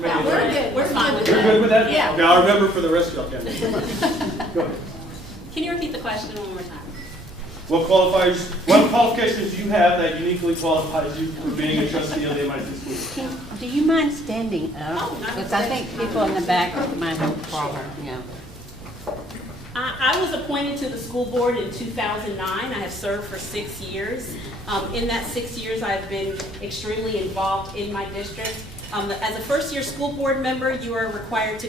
No, we're good. We're fine with You're that. good with that? Yeah. Okay, I'll remember for the rest of y'all. Go ahead. Can you repeat the question one more time? What qualifications do you have that uniquely qualifies you for being a trustee of the MIT school? Do you mind standing up? Oh, not Because I think people in the back might have a problem, yeah. I was appointed to the school board in 2009. I have served for 6 years. In that 6 years, I've been extremely involved in my district. As a first-year school board member, you are required to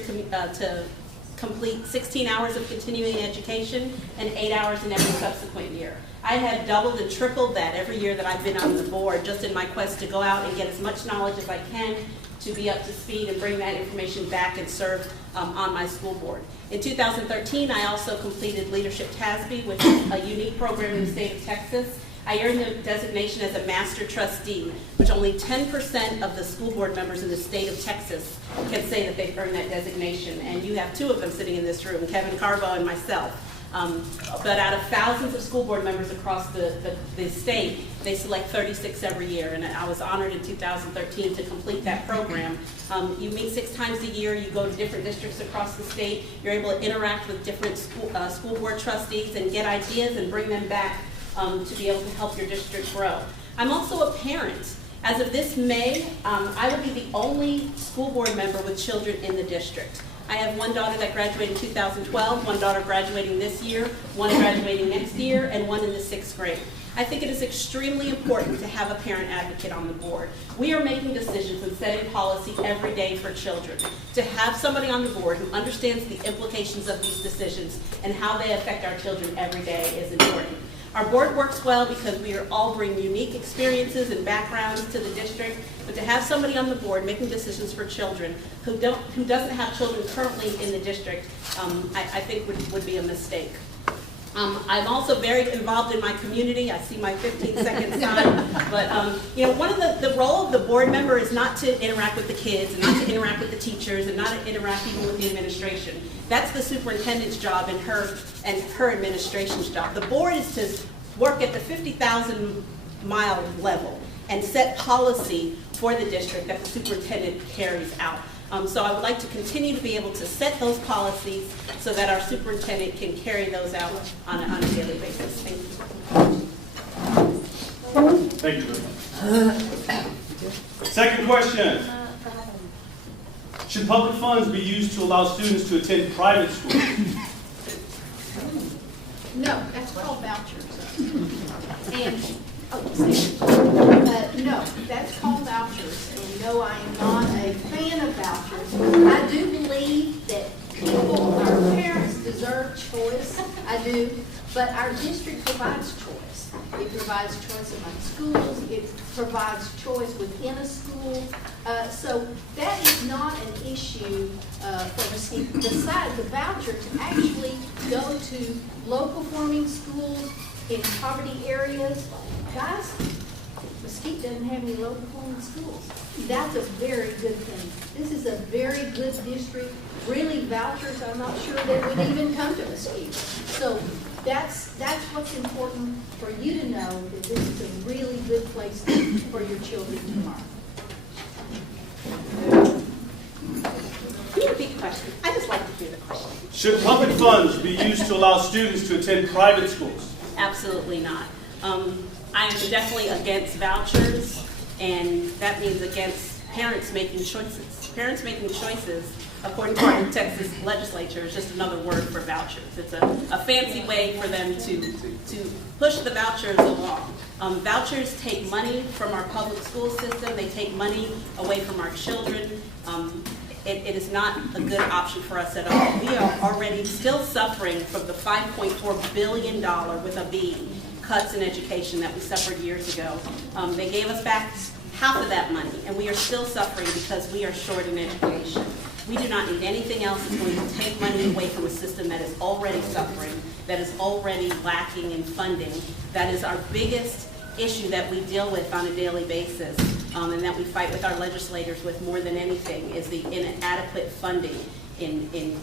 complete 16 hours of continuing education and 8 hours in every subsequent year. I have doubled and tripled that every year that I've been on the board, just in my quest to go out and get as much knowledge as I can to be up to speed and bring that information back and serve on my school board. In 2013, I also completed Leadership TASB, which is a unique program in the state of Texas. I earned the designation as a master trustee, which only 10% of the school board members in the state of Texas can say that they've earned that designation. And you have 2 of them sitting in this room, Kevin Carbo and myself. But out of thousands of school board members across the state, they select 36 every year. And I was honored in 2013 to complete that program. You meet 6 times a year. You go to different districts across the state. You're able to interact with different school board trustees and get ideas and bring them back to be able to help your district grow. I'm also a parent. As of this May, I will be the only school board member with children in the district. I have 1 daughter that graduated in 2012, 1 daughter graduating this year, 1 graduating next year, and 1 in the 6th grade. I think it is extremely important to have a parent advocate on the board. We are making decisions and setting policy every day for children. To have somebody on the board who understands the implications of these decisions and how they affect our children every day is important. Our board works well because we all bring unique experiences and backgrounds to the district, but to have somebody on the board making decisions for children who doesn't have children currently in the district, I think would be a mistake. I'm also very involved in my community. I see my 15-second sign, but one of the role of the board member is not to interact with the kids and not to interact with the teachers and not to interact even with the administration. That's the superintendent's job and her administration's job. The board is to work at the 50,000-mile level and set policy for the district that the superintendent carries out. So I would like to continue to be able to set those policies so that our superintendent can carry those out on a daily basis. Thank you. Thank you very much. Second question. Should public funds be used to allow students to attend private schools? No, that's called vouchers. And, no, that's called vouchers. And no, I am not a fan of vouchers. I do believe that people, our parents deserve choice. I do. But our district provides choice. It provides choice among schools. It provides choice within a school. So that is not an issue for Mesquite. Besides, the vouchers actually go to low-performing schools in poverty areas. Guys, Mesquite doesn't have any low-performing schools. That's a very good thing. This is a very good district. Really, vouchers, I'm not sure they would even come to Mesquite. So that's what's important for you to know, that this is a really good place for your children to learn. Can you repeat the question? I just like to hear the question. Should public funds be used to allow students to attend private schools? Absolutely not. I am definitely against vouchers, and that means against parents making choices. Parents making choices, according to our Texas legislature, is just another word for vouchers. It's a fancy way for them to push the vouchers along. Vouchers take money from our public school system. They take money away from our children. It is not a good option for us at all. We are already still suffering from the $5.4 billion with a B cuts in education that we suffered years ago. They gave us back half of that money, and we are still suffering because we are short in education. We do not need anything else that's going to take money away from a system that is already suffering, that is already lacking in funding. That is our biggest issue that we deal with on a daily basis, and that we fight with our legislators with more than anything, is the inadequate funding in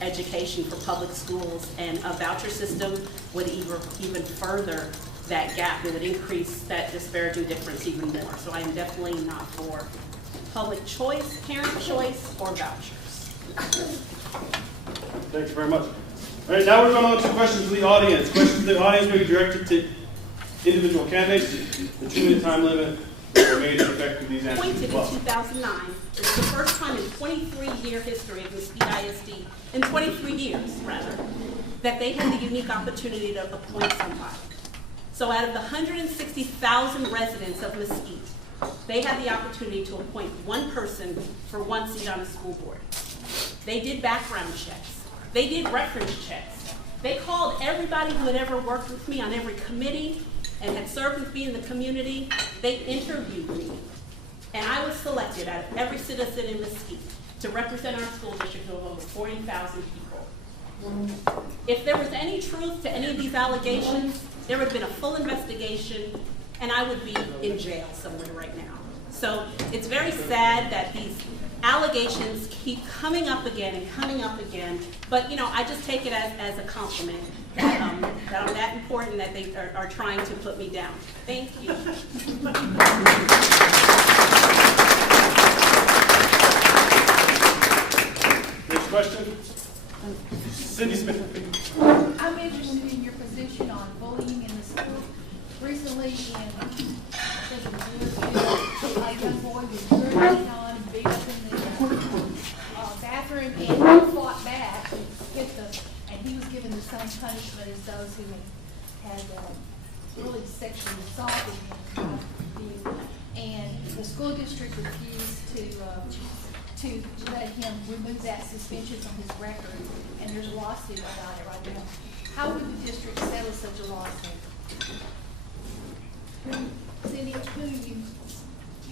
education for public schools. And a voucher system would even further that gap. It would increase that disparity difference even more. So I am definitely not for public choice, parent choice, or vouchers. Thank you very much. All right, now we're going on to questions from the audience. Questions from the audience may be directed to individual candidates. The 2-minute time limit are made in effect with these answers Appointed as in well. 2009, it was the first time in 23-year history of Mesquite ISD, in 23 years, rather, that they had the unique opportunity to appoint somebody. So out of the 160,000 residents of Mesquite, they had the opportunity to appoint one person for one seat on the school board. They did background checks. They did reference checks. They called everybody who had ever worked with me on every committee and had served with me in the community. They interviewed me. And I was selected out of every citizen in Mesquite to represent our school district of over 40,000 people. If there was any truth to any of these allegations, there would have been a full investigation and I would be in jail somewhere right now. So it's very sad that these allegations keep coming up again and coming up again, but you know, I just take it as a compliment that I'm that important that they are trying to put me down. Thank you. Next question. Cindy Smith. I'm interested in your position on bullying in the school. Recently, I think it was a young boy was beaten on, beat up in the bathroom, and he fought back and and he was given the same punishment as those who had really sexually assaulted him. And the school district refused to let him remove that suspension from his record, and there's a lawsuit about it right now. How would the district settle such a lawsuit? Cindy, who you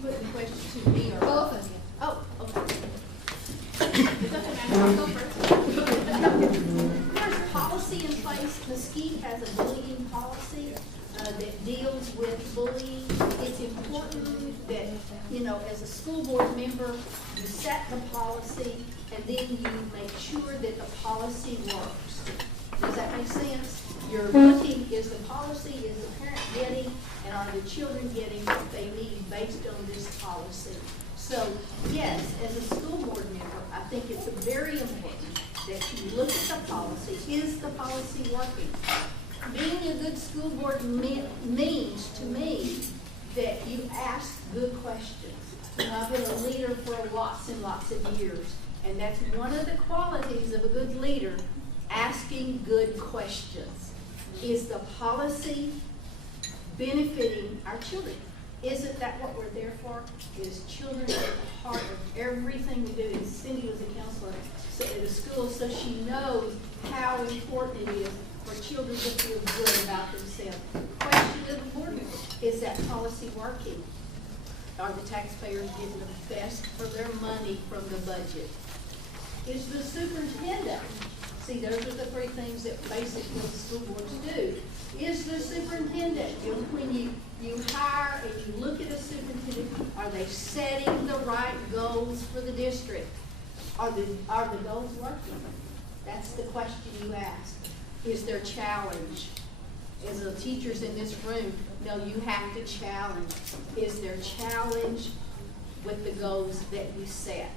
put the question to, me or both of you? Oh, okay. It doesn't matter, I'll go first. There's policy in place. Mesquite has a bullying policy that deals with bullying. It's important that, you know, as a school board member, you set the policy and then you make sure that the policy works. Does that make sense? You're looking, is the policy, is the parent getting, and are the children getting what they need based on this policy? So, yes, as a school board member, I think it's very important that you look at the policy. Is the policy working? Being a good school board means to me that you ask good questions. You know, I've been a leader for lots and lots of years, and that's one of the qualities of a good leader, asking good questions. Is the policy benefiting our children? Isn't that what we're there for? Is children at the heart of everything we do? And Cindy was a counselor at a school, so she knows how important it is for children to feel good about themselves. Question to the board member, is that policy working? Are the taxpayers getting the best for their money from the budget? Is the superintendent, see, those are the three things that basically the school boards do. Is the superintendent, when you hire and you look at a superintendent, are they setting the right goals for the district? Are the goals working? That's the question you ask. Is there challenge? As the teachers in this room, no, you have to challenge. Is there challenge with the goals that you set?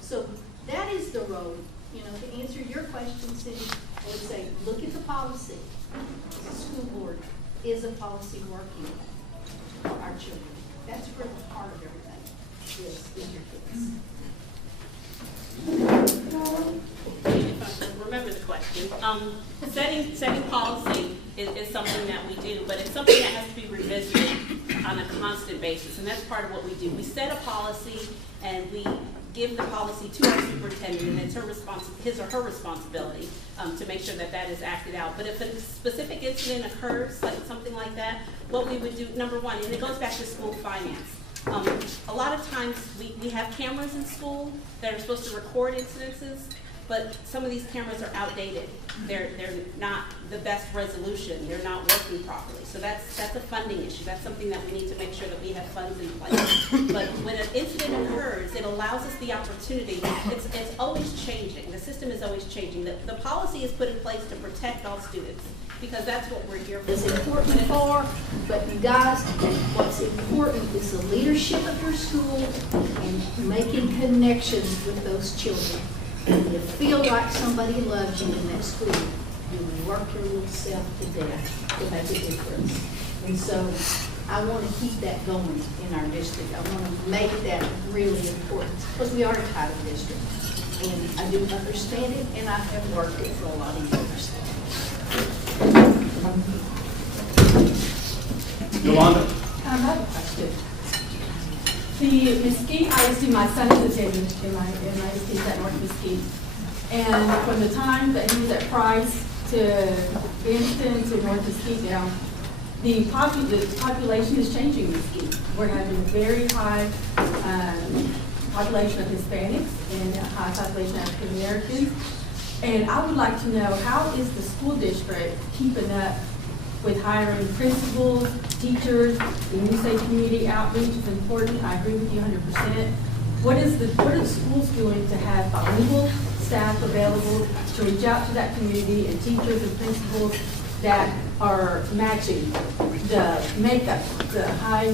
So that is the road. You know, to answer your question, Cindy, I would say, look at the policy. As a school board, is a policy working for our children? That's where the heart of everything is your kids. Remember the question. Setting policy is something that we do, but it's something that has to be revisited on a constant basis, and that's part of what we do. We set a policy and we give the policy to our superintendent, and it's his or her responsibility to make sure that that is acted out. But if a specific incident occurs, like something like that, what we would do, number one, and it goes back to school finance. A lot of times we have cameras in school that are supposed to record incidences, but some of these cameras are outdated. They're not the best resolution. They're not working properly. So that's a funding issue. That's something that we need to make sure that we have funds in place. But when an incident occurs, it allows us the opportunity. It's always changing. The system is always changing. The policy is put in place to protect all students, because that's what we're here for. It's important for, but you guys, what's important is the leadership of your school and making connections with those children. And you feel like somebody loves you in that school, you work your little self to death to make a difference. And so I want to keep that going in our district. I want to make that really important, because we are a title district. And I do understand it, and I have worked it for a lot of years. Yolanda. I have a question. The Mesquite ISD, my son is attending in my ISD at North Mesquite. And from the time that he was at Price to Bennington to North Mesquite now, the population is changing in Mesquite. We're having a very high population of Hispanics and a high population of African Americans. And I would like to know, how is the school district keeping up with hiring principals, teachers? When you say community outreach is important, I agree with you 100%. What are the schools doing to have bilingual staff available to reach out to that community, and teachers and principals that are matching the makeup, the high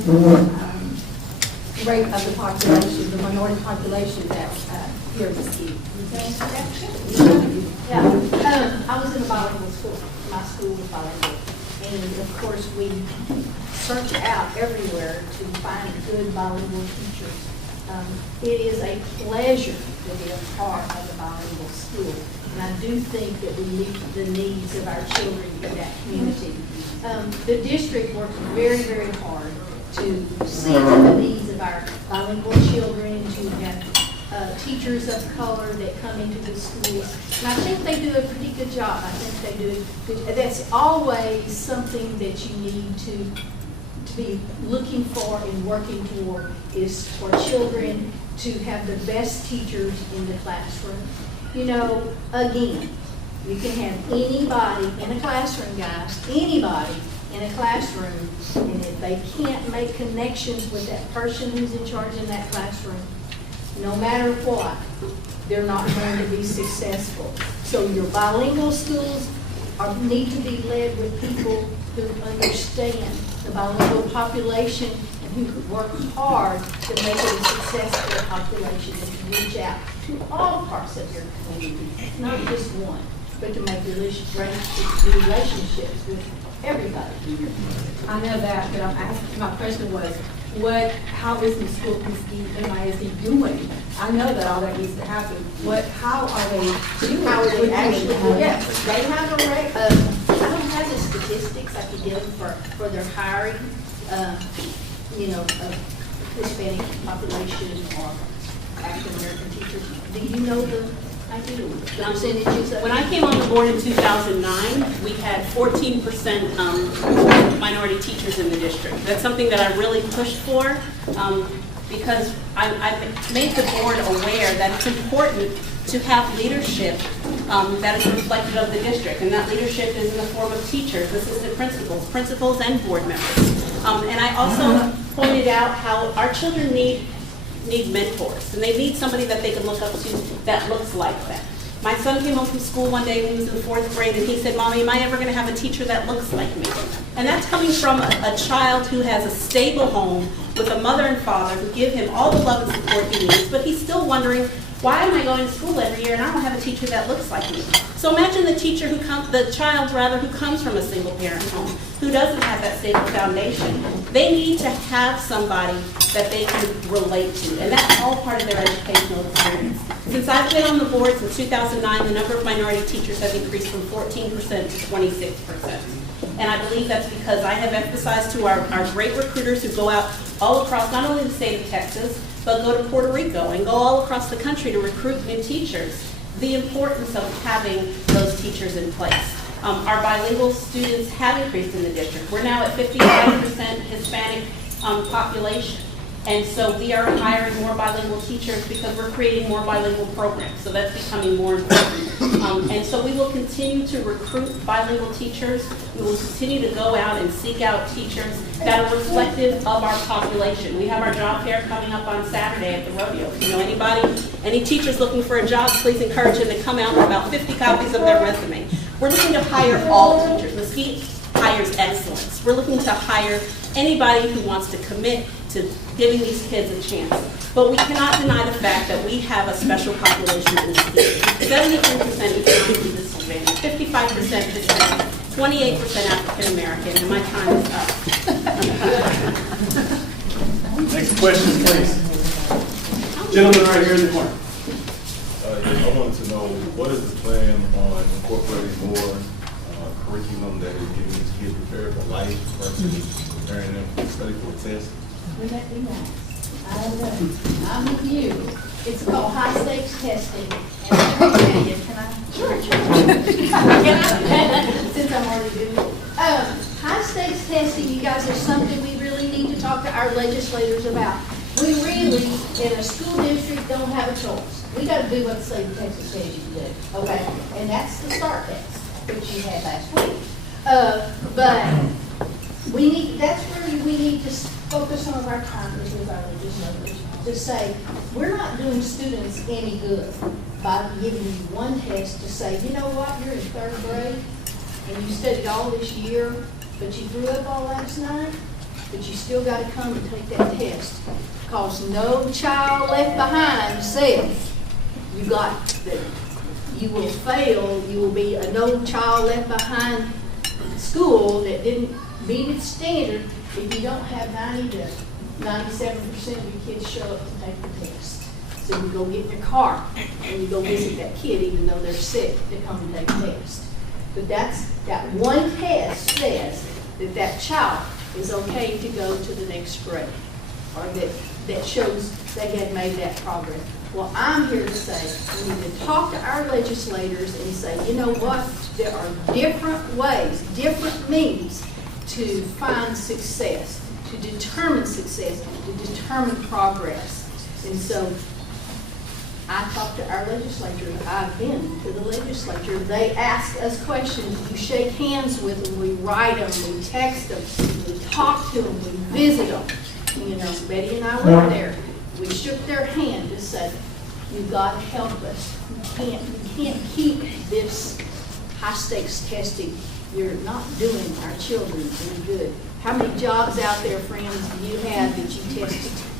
rate of the population, the minority population that's here in Mesquite? Yeah, I was in a bilingual school. My school was bilingual. And of course, we search out everywhere to find good bilingual teachers. It is a pleasure to be a part of the bilingual school. And I do think that we meet the needs of our children in that community. The district works very, very hard to see the needs of our bilingual children, to have teachers of color that come into the schools. And I think they do a pretty good job. I think they do good. That's always something that you need to be looking for and working toward, is for children to have the best teachers in the classroom. You know, again, you can have anybody in a classroom, guys, anybody in a classroom, and if they can't make connections with that person who's in charge in that classroom, no matter what, they're not going to be successful. So your bilingual schools need to be led with people who understand the bilingual population and who work hard to make it a successful population, and to reach out to all parts of your community, not just one, but to make relationships with everybody in your community. I know that, but I'm asking, my question was, how is the school MISD doing? I know that all that needs to happen. How are they doing? How are they actually doing? Yes. They have I don't have the statistics I could give them for their hiring, of Hispanic population or African American teachers. Do you know the percentages of? When I came on the board in 2009, we had 14% minority teachers in the district. That's something that I really pushed for, because I made the board aware that it's important to have leadership that is reflective of the district, and that leadership is in the form of teachers, assistant principals, and board members. And I also pointed out how our children need mentors, and they need somebody that they can look up to that looks like them. My son came home from school one day when he was in 4th grade, and he said, "Mommy, am I ever going to have a teacher that looks like me?" And that's coming from a child who has a stable home with a mother and father who give him all the love and support he needs, but he's still wondering, why am I going to school every year and I don't have a teacher that looks like me? So imagine the child who comes from a single parent home, who doesn't have that stable foundation. They need to have somebody that they can relate to, and that's all part of their educational experience. Since I've been on the board since 2009, the number of minority teachers has increased from 14% to 26%. And I believe that's because I have emphasized to our great recruiters who go out all across, not only the state of Texas, but go to Puerto Rico and go all across the country to recruit new teachers, the importance of having those teachers in place. Our bilingual students have increased in the district. We're now at 55% Hispanic population. And so we are hiring more bilingual teachers because we're creating more bilingual programs. So that's becoming more important. And so we will continue to recruit bilingual teachers. We will continue to go out and seek out teachers that are reflective of our population. We have our job fair coming up on Saturday at the rodeo. If you know anybody, any teachers looking for a job, please encourage them to come out with about 50 copies of their resume. We're looking to hire all teachers. Mesquite hires excellence. We're looking to hire anybody who wants to commit to giving these kids a chance. But we cannot deny the fact that we have a special population in Mesquite. 73% economically disadvantaged, 55% Hispanic, 28% African American, and my time is up. Next question, please. Gentleman right here in the corner. I wanted to know, what is the plan on incorporating more curriculum that is getting these kids prepared for life versus preparing them to study for a test? Would that be nice? I don't know. I'm with you. It's called high stakes testing. And I'm going to tell you, can I? Sure. Can I? Since I'm already doing it. High stakes testing, you guys, is something we really need to talk to our legislators about. We really, in a school district, don't have a choice. We got to do what the state of Texas says you do, okay? And that's the START test, which you had last week. But we need, that's where we need to focus some of our time with our legislators to say, we're not doing students any good by giving you one test to say, you know what, you're in 3rd grade and you studied all this year, but you threw up all last night, but you still got to come and take that test. Because no child left behind says you got that you will fail, you will be a no child left behind school that didn't meet its standard if you don't have 90 to 97% of your kids show up to take the test. So you go get in your car and you go visit that kid even though they're sick to come and take the test. But that one test says that that child is okay to go to the next grade, or that shows they had made that progress. Well, I'm here to say we need to talk to our legislators and say, you know what, there are different ways, different means to find success, to determine success, to determine progress. And so I talk to our legislators. I've been to the legislature. They ask us questions. We shake hands with them. We write them. We text them. We talk to them. We visit them. You know, Betty and I went there. We shook their hand to say, you've got to help us. We can't keep this high-stakes testing. You're not doing our children any good. How many jobs out there, friends, do you have that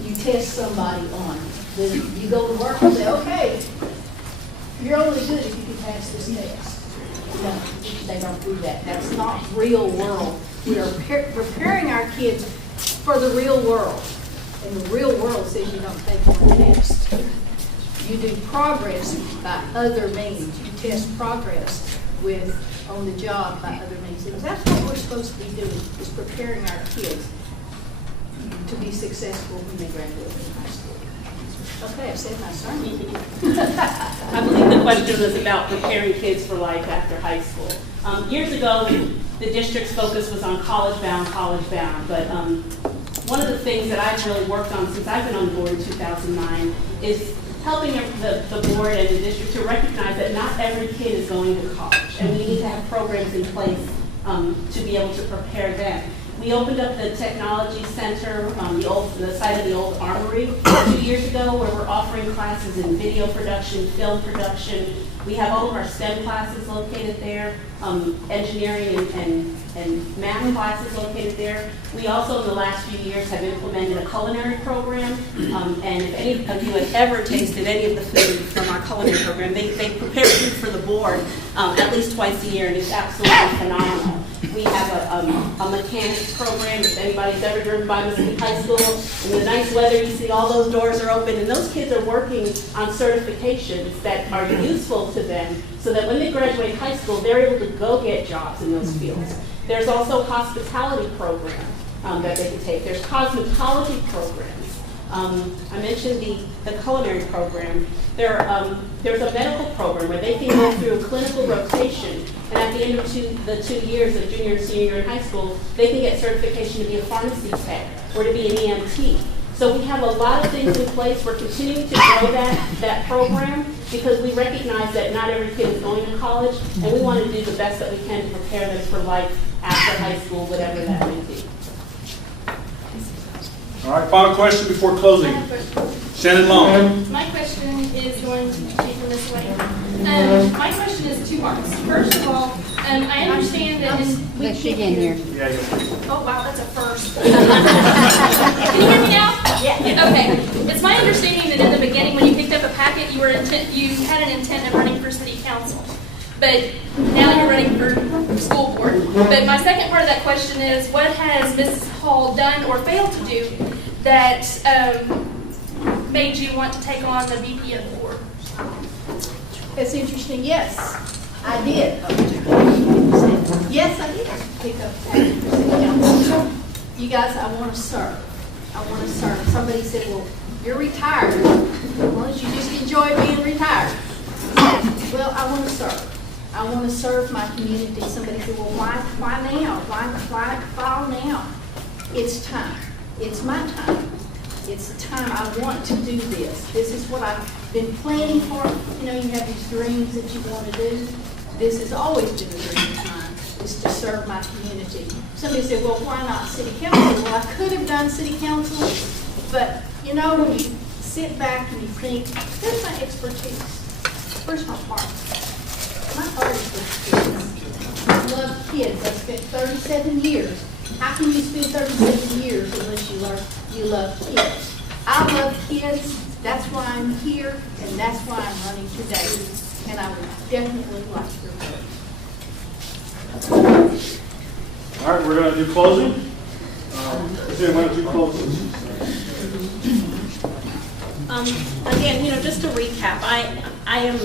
you test somebody on? You go to work and say, okay, you're only good if you can pass this test. No, they don't do that. That's not real world. We are preparing our kids for the real world. And the real world says you don't take one test. You do progress by other means. You test progress on the job by other means. And that's what we're supposed to be doing, is preparing our kids to be successful when they graduate from high school. Okay, I've said my sermon. I believe the question was about preparing kids for life after high school. Years ago, the district's focus was on college-bound, but one of the things that I've really worked on since I've been on the board in 2009 is helping the board and the district to recognize that not every kid is going to college, and we need to have programs in place to be able to prepare them. We opened up the technology center, the site of the old armory 2 years ago, where we're offering classes in video production, film production. We have all of our STEM classes located there, engineering and math classes located there. We also, in the last few years, have implemented a culinary program. And if any of you have ever tasted any of the food from our culinary program, they prepare food for the board at least twice a year, and it's absolutely phenomenal. We have a mechanics program. If anybody's ever driven by Mesquite High School, in the nice weather, you see all those doors are open, and those kids are working on certifications that are useful to them so that when they graduate high school, they're able to go get jobs in those fields. There's also a hospitality program that they can take. There's cosmetology programs. I mentioned the culinary program. There's a medical program where they can go through a clinical rotation, and at the end of the 2 years of junior and senior year in high school, they can get certification to be a pharmacy tech or to be an EMT. So we have a lot of things in place. We're continuing to grow that program because we recognize that not every kid is going to college, and we want to do the best that we can to prepare them for life after high school, whatever that may be. All right, final question before closing. Shannon Long. My question is going to be from this way. My question is two parts. First of all, I understand that we Let's get in here. Yeah, yeah. Oh, wow, that's a first. Can you hear me now? Yeah. Okay. It's my understanding that in the beginning, when you picked up a packet, you had an intent of running for city council. But now you're running for school board. But my second part of that question is, what has Mrs. Hall done or failed to do that made you want to take on the VP of the board? It's interesting. Yes, I did. Yes, I did pick up that for city council. You guys, I want to serve. I want to serve. Somebody said, well, you're retired. Why don't you just enjoy being retired? Well, I want to serve. I want to serve my community. Somebody said, well, why now? Why file now? It's time. It's my time. It's the time I want to do this. This is what I've been planning for. You know, you have these dreams that you want to do. This has always been a dream of mine, is to serve my community. Somebody said, well, why not city council? Well, I could have done city council, but you know, when you sit back and you think, where's my expertise? Where's my heart? My heart is with kids. I love kids. I spent 37 years. How can you spend 37 years unless you love kids? I love kids. That's why I'm here, and that's why I'm running today. And I would definitely like your vote. All right, we're going to do closing. Christina, why don't you close this? Again, just to recap, I am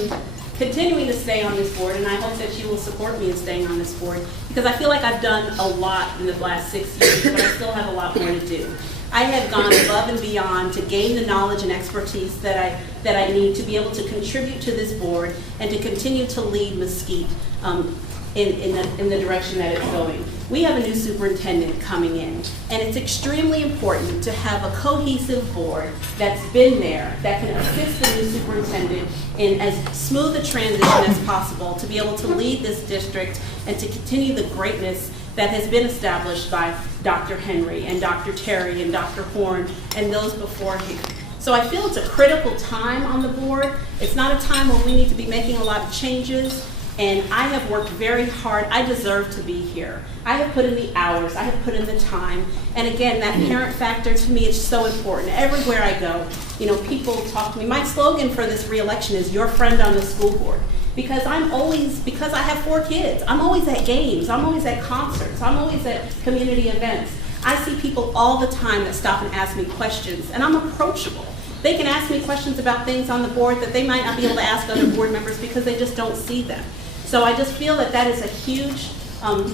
continuing to stay on this board, and I hope that you will support me in staying on this board, because I feel like I've done a lot in the last 6 years, but I still have a lot more to do. I have gone above and beyond to gain the knowledge and expertise that I need to be able to contribute to this board and to continue to lead Mesquite in the direction that it's going. We have a new superintendent coming in, and it's extremely important to have a cohesive board that's been there, that can assist the new superintendent in as smooth a transition as possible to be able to lead this district and to continue the greatness that has been established by Dr. Henry and Dr. Terry and Dr. Horn and those before him. So I feel it's a critical time on the board. It's not a time where we need to be making a lot of changes. And I have worked very hard. I deserve to be here. I have put in the hours. I have put in the time. And again, that parent factor to me is so important. Everywhere I go, people talk to me. My slogan for this re-election is your friend on the school board. Because I have 4 kids. I'm always at games. I'm always at concerts. I'm always at community events. I see people all the time that stop and ask me questions, and I'm approachable. They can ask me questions about things on the board that they might not be able to ask other board members because they just don't see them. So I just feel that is a huge,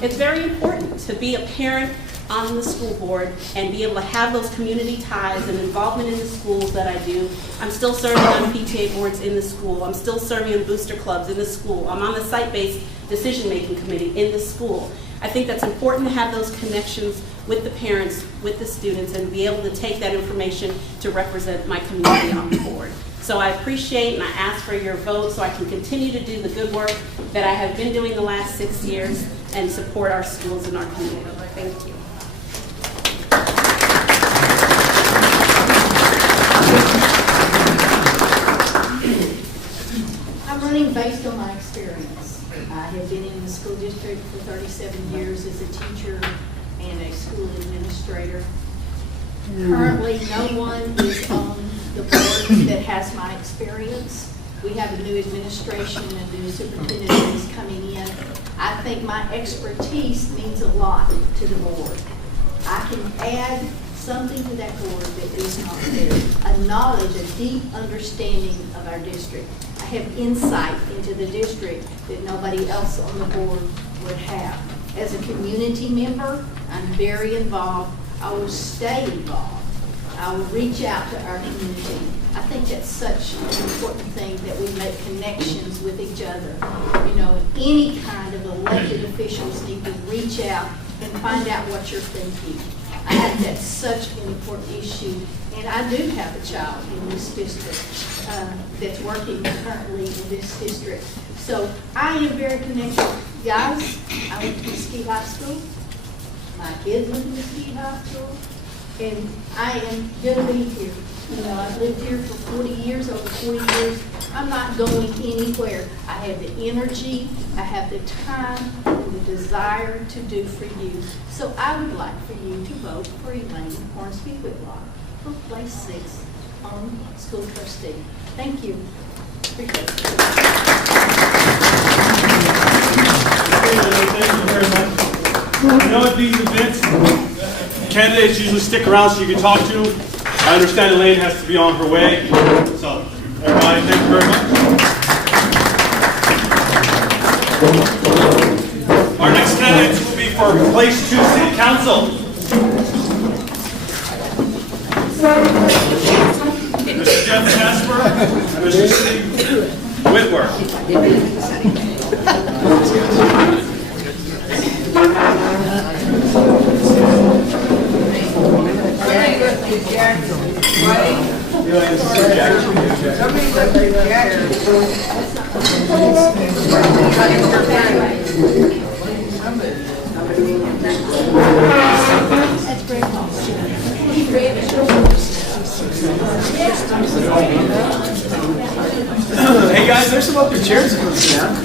it's very important to be a parent on the school board and be able to have those community ties and involvement in the schools that I do. I'm still serving on PTA boards in the school. I'm still serving in booster clubs in the school. I'm on the site-based decision-making committee in the school. I think that's important to have those connections with the parents, with the students, and be able to take that information to represent my community on the board. So I appreciate and I ask for your vote so I can continue to do the good work that I have been doing the last 6 years and support our schools and our community. Thank you. I'm running based on my experience. I have been in the school district for 37 years as a teacher and a school administrator. Currently, no one is on the board that has my experience. We have a new administration and a new superintendent that is coming in. I think my expertise means a lot to the board. I can add something to that board that is not there. A knowledge, a deep understanding of our district. I have insight into the district that nobody else on the board would have. As a community member, I'm very involved. I will stay involved. I will reach out to our community. I think that's such an important thing that we make connections with each other. Any kind of elected officials need to reach out and find out what you're thinking. I think that's such an important issue And I do have a child in this district that's working currently in this district. So I am very connected. Guys, I went to Mesquite High School. My kids went to Mesquite High School. And I am going to be here. You know, I've lived here for 40 years, over 40 years. I'm not going anywhere. I have the energy, I have the time, and the desire to do for you. So I would like for you to vote for Elaine Hornsby Whitlock for place 6 on school trustee. Thank you. Appreciate it. Thank you very much. I know at these events, candidates usually stick around so you can talk to them. I understand Elaine has to be on her way. So, everybody, thank you very much. Our next candidates will be for place 2 city council. Mr. Jeff Casper and Mr. Steve Whitworth. Hey guys, there's some other chairs that come down.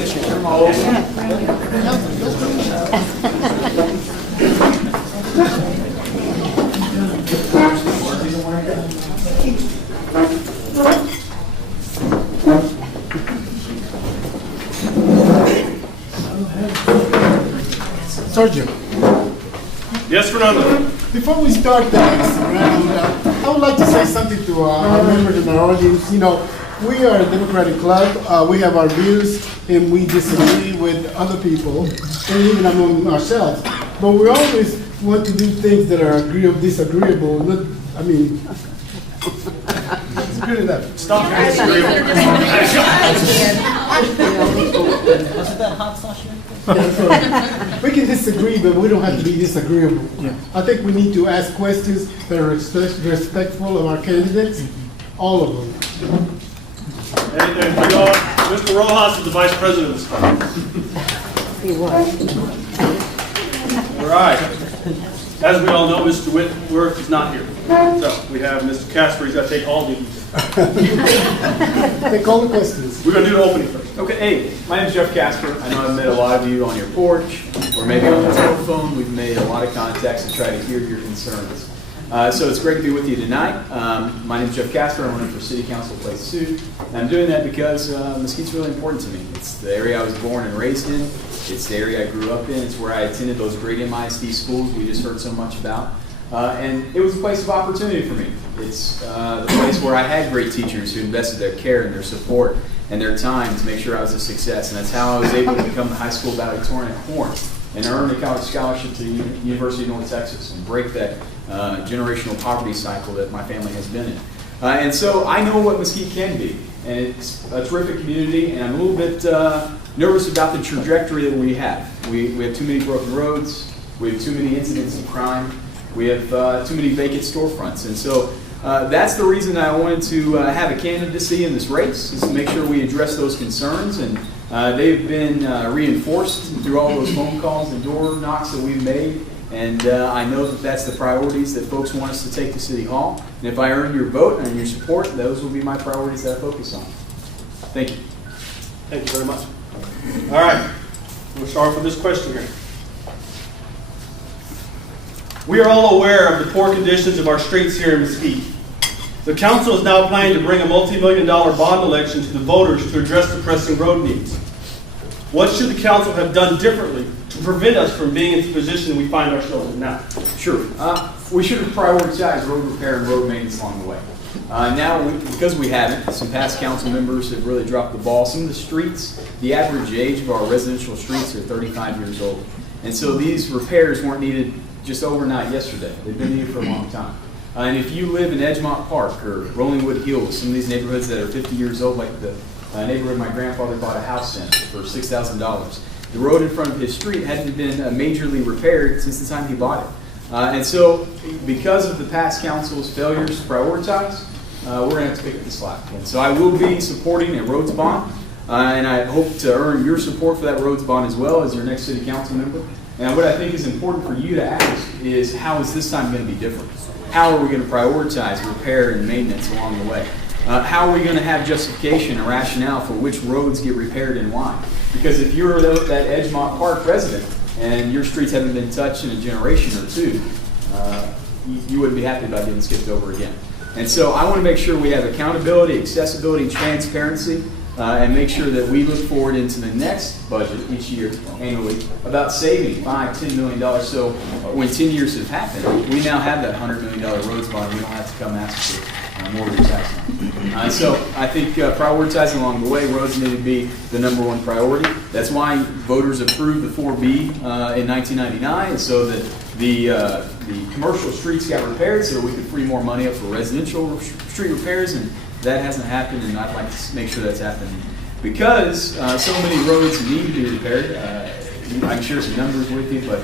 Sergeant. Yes, Fernando. Before we start the next round, I would like to say something to our members in our audience. You know, we are a democratic club. We have our views, and we disagree with other people, and even among ourselves. But we always want to do things that are disagreeable. Not, I mean, it's good enough. Stop your Wasn't that hot sauce? We can disagree, but we don't have to be disagreeable. Yeah. I think we need to ask questions that are respectful of our candidates, all of them. And Mr. Rojas is the vice president of this club. He was. All right. As we all know, Mr. Whitworth is not here. So we have Mr. Casper. He's got to take all duties. Take all the questions. We're going to do the opening first. Okay, hey, my name is Jeff Casper. I know I've met a lot of you on your porch or maybe on the telephone. We've made a lot of contacts to try to hear your concerns. So it's great to be with you tonight. My name is Jeff Casper. I'm running for City Council Place 2. And I'm doing that because Mesquite's really important to me. It's the area I was born and raised in. It's the area I grew up in. It's where I attended those great MISD schools we just heard so much about. And it was a place of opportunity for me. It's the place where I had great teachers who invested their care and their support and their time to make sure I was a success. And that's how I was able to become the high school valedictorian at Horn and earn a college scholarship to the University of North Texas and break that generational poverty cycle that my family has been in. And so I know what Mesquite can be. And it's a terrific community, and I'm a little bit nervous about the trajectory that we have. We have too many broken roads. We have too many incidents of crime. We have too many vacant storefronts. And so that's the reason I wanted to have a candidacy in this race, is to make sure we address those concerns. And they've been reinforced through all those phone calls and door knocks that we've made. And I know that that's the priorities that folks want us to take to City Hall. And if I earn your vote and your support, those will be my priorities that I focus on. Thank you. Thank you very much. All right. We'll start with this question here. We are all aware of the poor conditions of our streets here in Mesquite. The council is now planning to bring a multi-million-dollar bond election to the voters to address the pressing road needs. What should the council have done differently to prevent us from being in the position we find ourselves in now? Sure. We should have prioritized road repair and road maintenance along the way. Because we haven't, some past council members have really dropped the ball. Some of the streets, the average age of our residential streets are 35 years old. And so these repairs weren't needed just overnight yesterday. They've been needed for a long time. And if you live in Edgemont Park or Rollingwood Hills, some of these neighborhoods that are 50 years old, like the neighborhood my grandfather bought a house in for $6,000. The road in front of his street hadn't been majorly repaired since the time he bought it. And so, because of the past council's failures to prioritize, we're going to have to pick up the slack. And so I will be supporting a roads bond, and I hope to earn your support for that roads bond as well as your next city council member. And what I think is important for you to ask is, how is this time going to be different? How are we going to prioritize repair and maintenance along the way? How are we going to have justification or rationale for which roads get repaired and why? Because if you're that Edgemont Park resident and your streets haven't been touched in a generation or two, you wouldn't be happy about getting skipped over again. And so I want to make sure we have accountability, accessibility, transparency, and make sure that we look forward into the next budget each year, annually, about saving $5–10 million. So when 10 years have happened, we now have that $100 million roads bond. We don't have to come ask for more tax money. So I think prioritizing along the way, roads need to be the #1 priority. That's why voters approved the 4B in 1999, so that the commercial streets got repaired so that we could free more money up for residential street repairs, and that hasn't happened, and I'd like to make sure that's happening. Because so many roads need to be repaired, I can share some numbers with you, but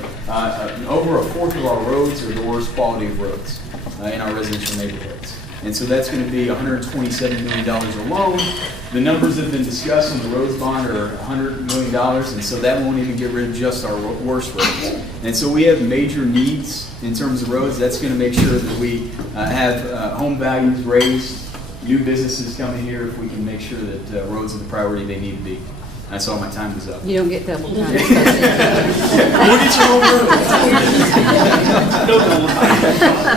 over a fourth of our roads are the worst quality of roads in our residential neighborhoods. And so that's going to be $127 million alone. The numbers that have been discussed on the roads bond are $100 million, and so that won't even get rid of just our worst roads. And so we have major needs in terms of roads. That's going to make sure that we have home values raised, new businesses coming here, if we can make sure that roads are the priority they need to be. I saw my time was up. You don't get double time. We'll get you over.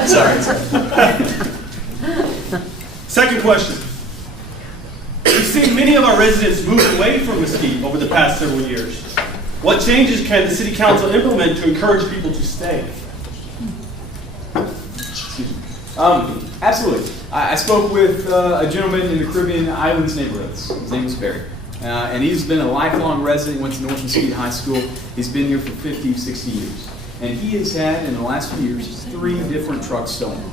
Sorry. Second question. We've seen many of our residents move away from Mesquite over the past several years. What changes can the City Council implement to encourage people to stay? Absolutely. I spoke with a gentleman in the Caribbean Islands neighborhoods. His name is Barry. And he's been a lifelong resident, went to North Mesquite High School. He's been here for 50, 60 years. And he has had, in the last few years, 3 different trucks stolen.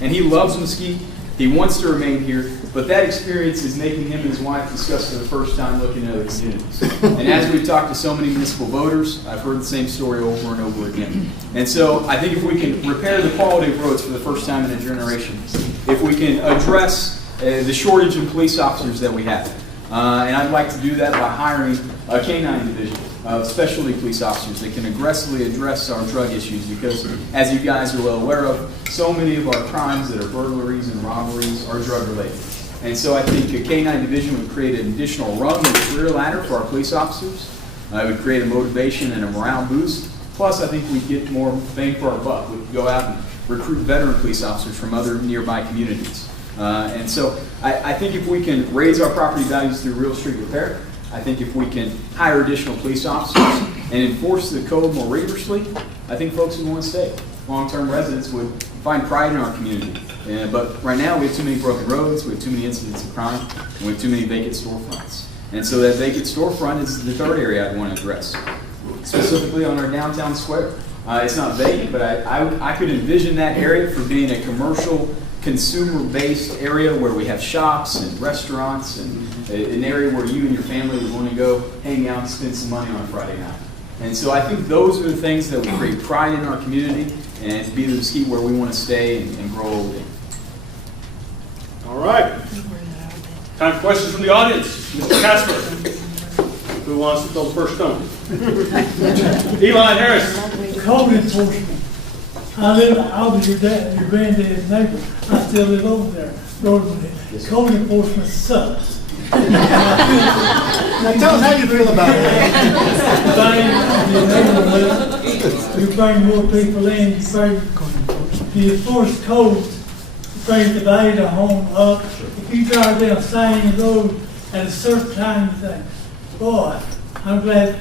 And he loves Mesquite. He wants to remain here, but that experience is making him and his wife discuss for the first time looking at other communities. And as we've talked to so many municipal voters, I've heard the same story over and over again. And so I think if we can repair the quality of roads for the first time in a generation, if we can address the shortage of police officers that we have, and I'd like to do that by hiring a K-9 division of specialty police officers that can aggressively address our drug issues, because, as you guys are well aware of, so many of our crimes that are burglaries and robberies are drug-related. And so I think a K-9 division would create an additional rung in the career ladder for our police officers. It would create a motivation and a morale boost. Plus, I think we'd get more bang for our buck. We could go out and recruit veteran police officers from other nearby communities. And so I think if we can raise our property values through real street repair, I think if we can hire additional police officers and enforce the code more rigorously, I think folks would want to stay. Long-term residents would find pride in our community. But right now we have too many broken roads, we have too many incidents of crime, and we have too many vacant storefronts. And so that vacant storefront is the third area I'd want to address, specifically on our downtown square. It's not vacant, but I could envision that area for being a commercial, consumer-based area where we have shops and restaurants and an area where you and your family would want to go hang out and spend some money on a Friday night. And so I think those are the things that will create pride in our community and be the Mesquite where we want to stay and grow old in. All right. Time for questions from the audience. Mr. Casper, who wants to throw the first stone? Elaine Harris. Code enforcement. I was your granddad's neighbor. I still live over there. Code enforcement sucks. Now tell us how you feel about it. You bring more people in, you enforce codes, bring the value of the home up. If you drive down Sane Road at a certain time, you think, boy, I'm glad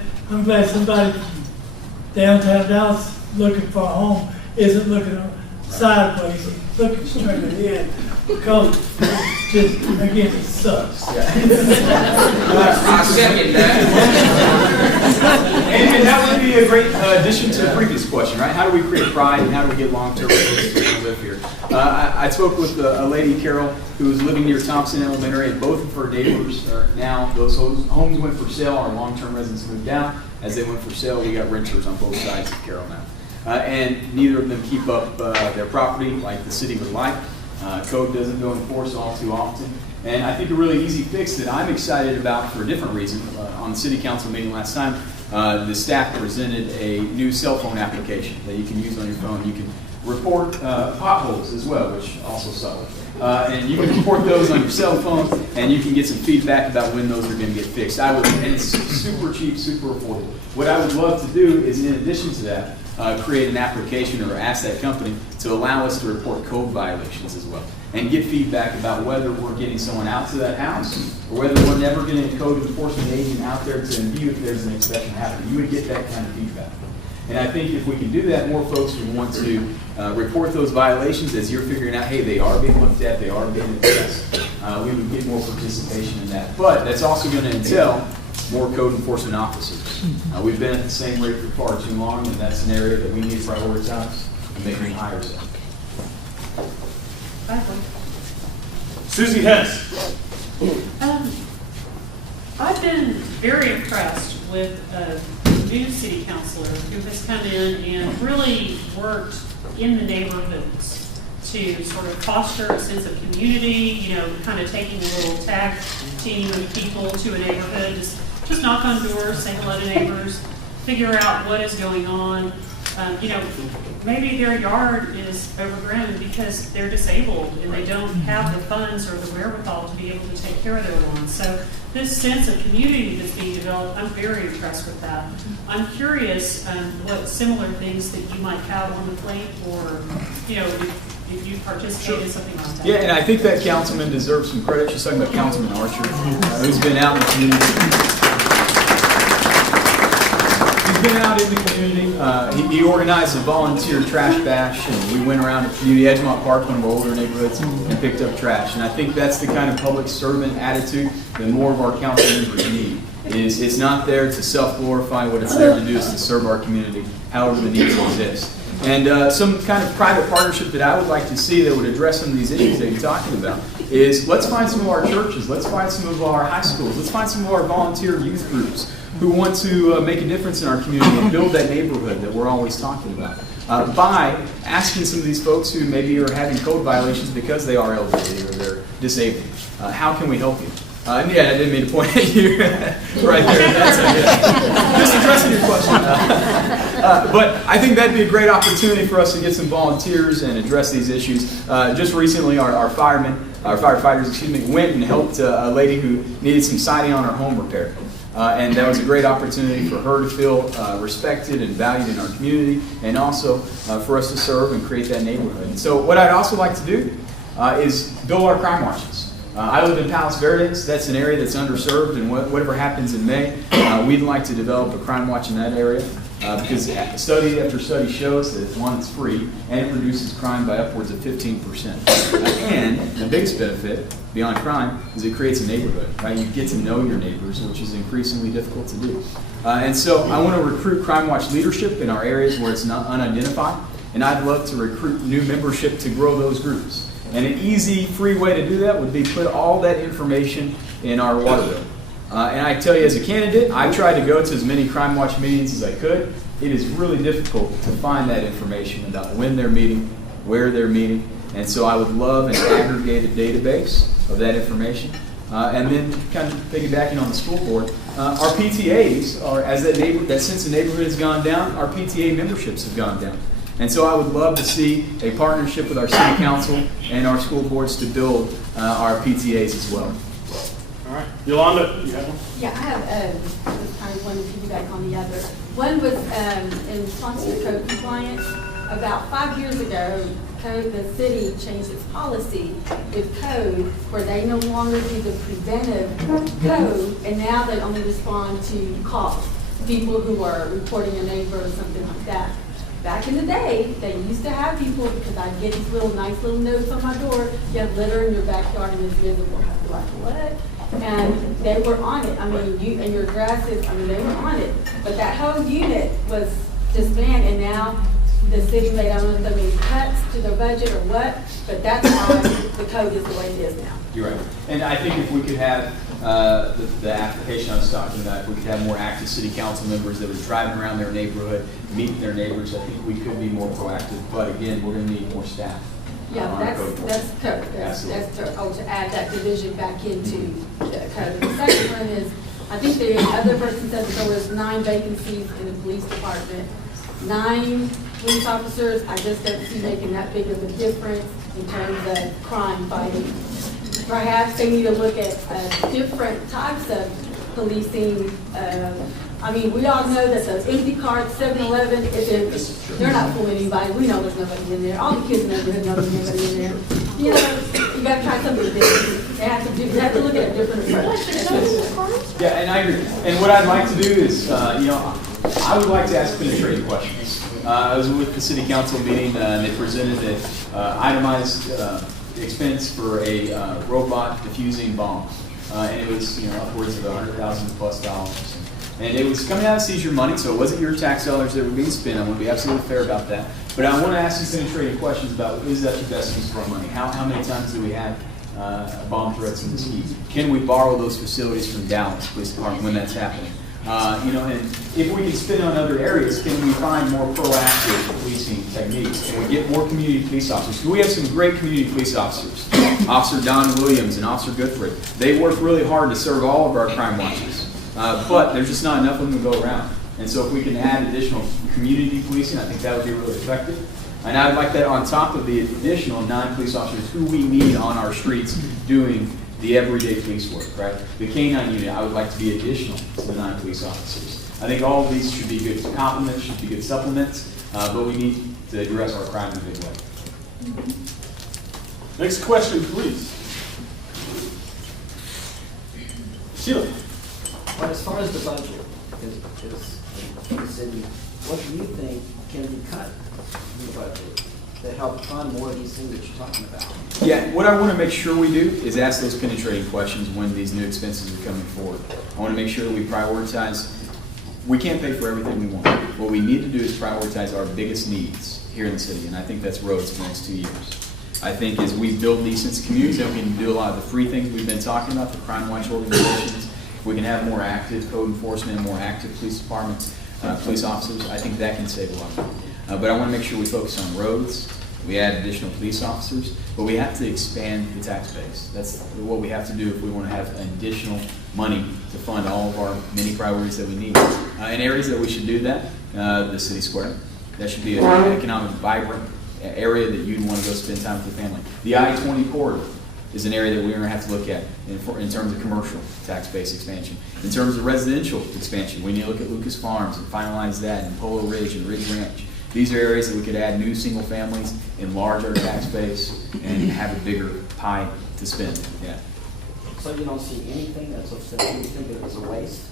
somebody from downtown Dallas looking for a home isn't looking sideways, looking straight ahead, because just, again, it sucks. I second that. And that would be a great addition to the previous question, right? How do we create pride and how do we get long-term residents to live here? I spoke with a lady, Carol, who was living near Thompson Elementary, and both of her neighbors are now, those homes went for sale, our long-term residents moved out. As they went for sale, we got renters on both sides of Carol now. and neither of them keep up their property like the city would like. Code doesn't go in force all too often. And I think a really easy fix that I'm excited about for a different reason, on the city council meeting last time, the staff presented a new cell phone application that you can use on your phone. You can report potholes as well, which also suck. And you can report those on your cell phone, and you can get some feedback about when those are going to get fixed. And it's super cheap, super affordable. What I would love to do is, in addition to that, create an application or ask that company to allow us to report code violations as well, and get feedback about whether we're getting someone out to that house, or whether we're never getting a code enforcement agent out there to view if there's an inspection happening. You would get that kind of feedback. And I think if we can do that, more folks would want to report those violations as you're figuring out, hey, they are being looked at, they are being addressed. We would get more participation in that. But that's also going to entail more code enforcement officers. We've been at the same rate for far too long, and that's an area that we need to prioritize and make new hires in. Susie Hess. I've been very impressed with a new city councilor who has come in and really worked in the neighborhoods to sort of foster a sense of community, kind of taking a little tag team of people to a neighborhood, just knock on doors, say hello to neighbors, figure out what is going on. Maybe their yard is overgrown because they're disabled and they don't have the funds or the wherewithal to be able to take care of their lawns. So this sense of community that's being developed, I'm very impressed with that. I'm curious what similar things that you might have on the plate, or if you participate in something like that. Yeah, and I think that councilman deserves some credit. She's talking about Councilman Archer, who's been out in the community. He's been out in the community. He organized a volunteer trash bash, and we went around the community, Edgemont Park, one of our older neighborhoods, and picked up trash. And I think that's the kind of public servant attitude that more of our council members need. It's not there to self-glorify. What it's there to do is to serve our community, however the needs exist. And some kind of private partnership that I would like to see that would address some of these issues that you're talking about is, let's find some of our churches, let's find some of our high schools, let's find some of our volunteer youth groups who want to make a difference in our community and build that neighborhood that we're always talking about. By asking some of these folks who maybe are having code violations because they are elderly or they're disabled, how can we help you? Yeah, I didn't mean to point at you right there. Just addressing your question. But I think that'd be a great opportunity for us to get some volunteers and address these issues. Just recently, our firefighters, went and helped a lady who needed some siding on her home repaired. And that was a great opportunity for her to feel respected and valued in our community, and also for us to serve and create that neighborhood. And so what I'd also like to do is build our crime watches. I live in Palos Verdes. That's an area that's underserved, and whatever happens in May, we'd like to develop a crime watch in that area because study after study shows that, one, it's free, and it reduces crime by upwards of 15%. And the biggest benefit, beyond crime, is it creates a neighborhood, right? You get to know your neighbors, which is increasingly difficult to do. And so I want to recruit crime watch leadership in our areas where it's not unidentified, and I'd love to recruit new membership to grow those groups. And an easy, free way to do that would be put all that information in our water bill. And I tell you, as a candidate, I tried to go to as many Crime Watch meetings as I could. It is really difficult to find that information about when they're meeting, where they're meeting. And so I would love an aggregated database of that information. And then kind of piggybacking on the school board, our PTAs are, as that sense of neighborhood has gone down, our PTA memberships have gone down. And so I would love to see a partnership with our city council and our school boards to build our PTAs as well. All right. Yolanda, you have one? Yeah, I have kind of one to piggyback on the other. One was in response to code compliance. About 5 years ago, the city changed its policy with code where they no longer do the preventive code, and now they only respond to calls, people who are reporting a neighbor or something like that. Back in the day, they used to have people, because I'd get these nice little notes on my door, you have litter in your backyard and it's visible. I'd be like, what? And they were on it. I mean, and your grasses, they were on it. But that whole unit was disbanded, and now the city made, I don't know if there were any cuts to their budget or what, but that's why the code is the way it is now. You're right. And I think if we could have the application I was talking about, if we could have more active city council members that were driving around their neighborhood, meeting their neighbors, I think we could be more proactive. But again, we're going to need more staff. Yeah, on that's code. code. That's to add that division back into the code. The second one is, I think the other person said that there was 9 vacancies in the police department. 9 police officers, I just don't see making that big of a difference in terms of crime fighting. Perhaps they need to look at different types of policing. I mean, we all know that those empty carts, 7-Eleven, they're not fooling anybody. We know there's nobody in there. All the kids in the neighborhood know there's nobody in there. You know, you got to try something different. You have to look at a different approach. Yeah, and I agree. And what I'd like to do is, you know, I would like to ask penetrating questions. I was with the city council meeting, and they presented an itemized expense for a robot diffusing bomb. And it was, you know, upwards of $100,000+. And it was coming out of seizure money, so it wasn't your tax dollars that were being spent. I want to be absolutely fair about that. But I want to ask you penetrating questions about, is that the best use of our money? How many times do we have bomb threats in Mesquite? Can we borrow those facilities from Dallas Police Department when that's happening? You know, and if we can spend on other areas, can we find more proactive policing techniques? Can we get more community police officers? We have some great community police officers. Officer Don Williams and Officer Goodfried. They work really hard to serve all of our crime watchers. But there's just not enough of them to go around. And so if we can add additional community policing, I think that would be really effective. And I'd like that on top of the additional 9 police officers who we need on our streets doing the everyday police work, right? The K-9 unit, I would like to be additional to the 9 police officers. I think all of these should be good complements, should be good supplements, but we need to address our crime in a big way. Next question, please. Sheila. Well, as far as the budget is city, what do you think can be cut in the budget to help fund more of these things that you're talking about? Yeah, what I want to make sure we do is ask those penetrating questions when these new expenses are coming forward. I want to make sure that we prioritize. We can't pay for everything we want. What we need to do is prioritize our biggest needs here in the city, and I think that's roads for the next 2 years. I think as we build these sense of community, we can do a lot of the free things we've been talking about, the crime watch organizations. If we can have more active code enforcement and more active police departments, police officers, I think that can save a lot of money. But I want to make sure we focus on roads, we add additional police officers, but we have to expand the tax base. That's what we have to do if we want to have additional money to fund all of our many priorities that we need. In areas that we should do that, the city square, that should be an economic vibrant area that you'd want to go spend time with your family. The I-20 corridor is an area that we're going to have to look at in terms of commercial tax base expansion. In terms of residential expansion, we need to look at Lucas Farms and finalize that, and Polo Ridge and Ridge Ranch. These are areas that we could add new single families, enlarge our tax base, and have a bigger pie to spend. Yeah. So you don't see anything that you think it was a waste?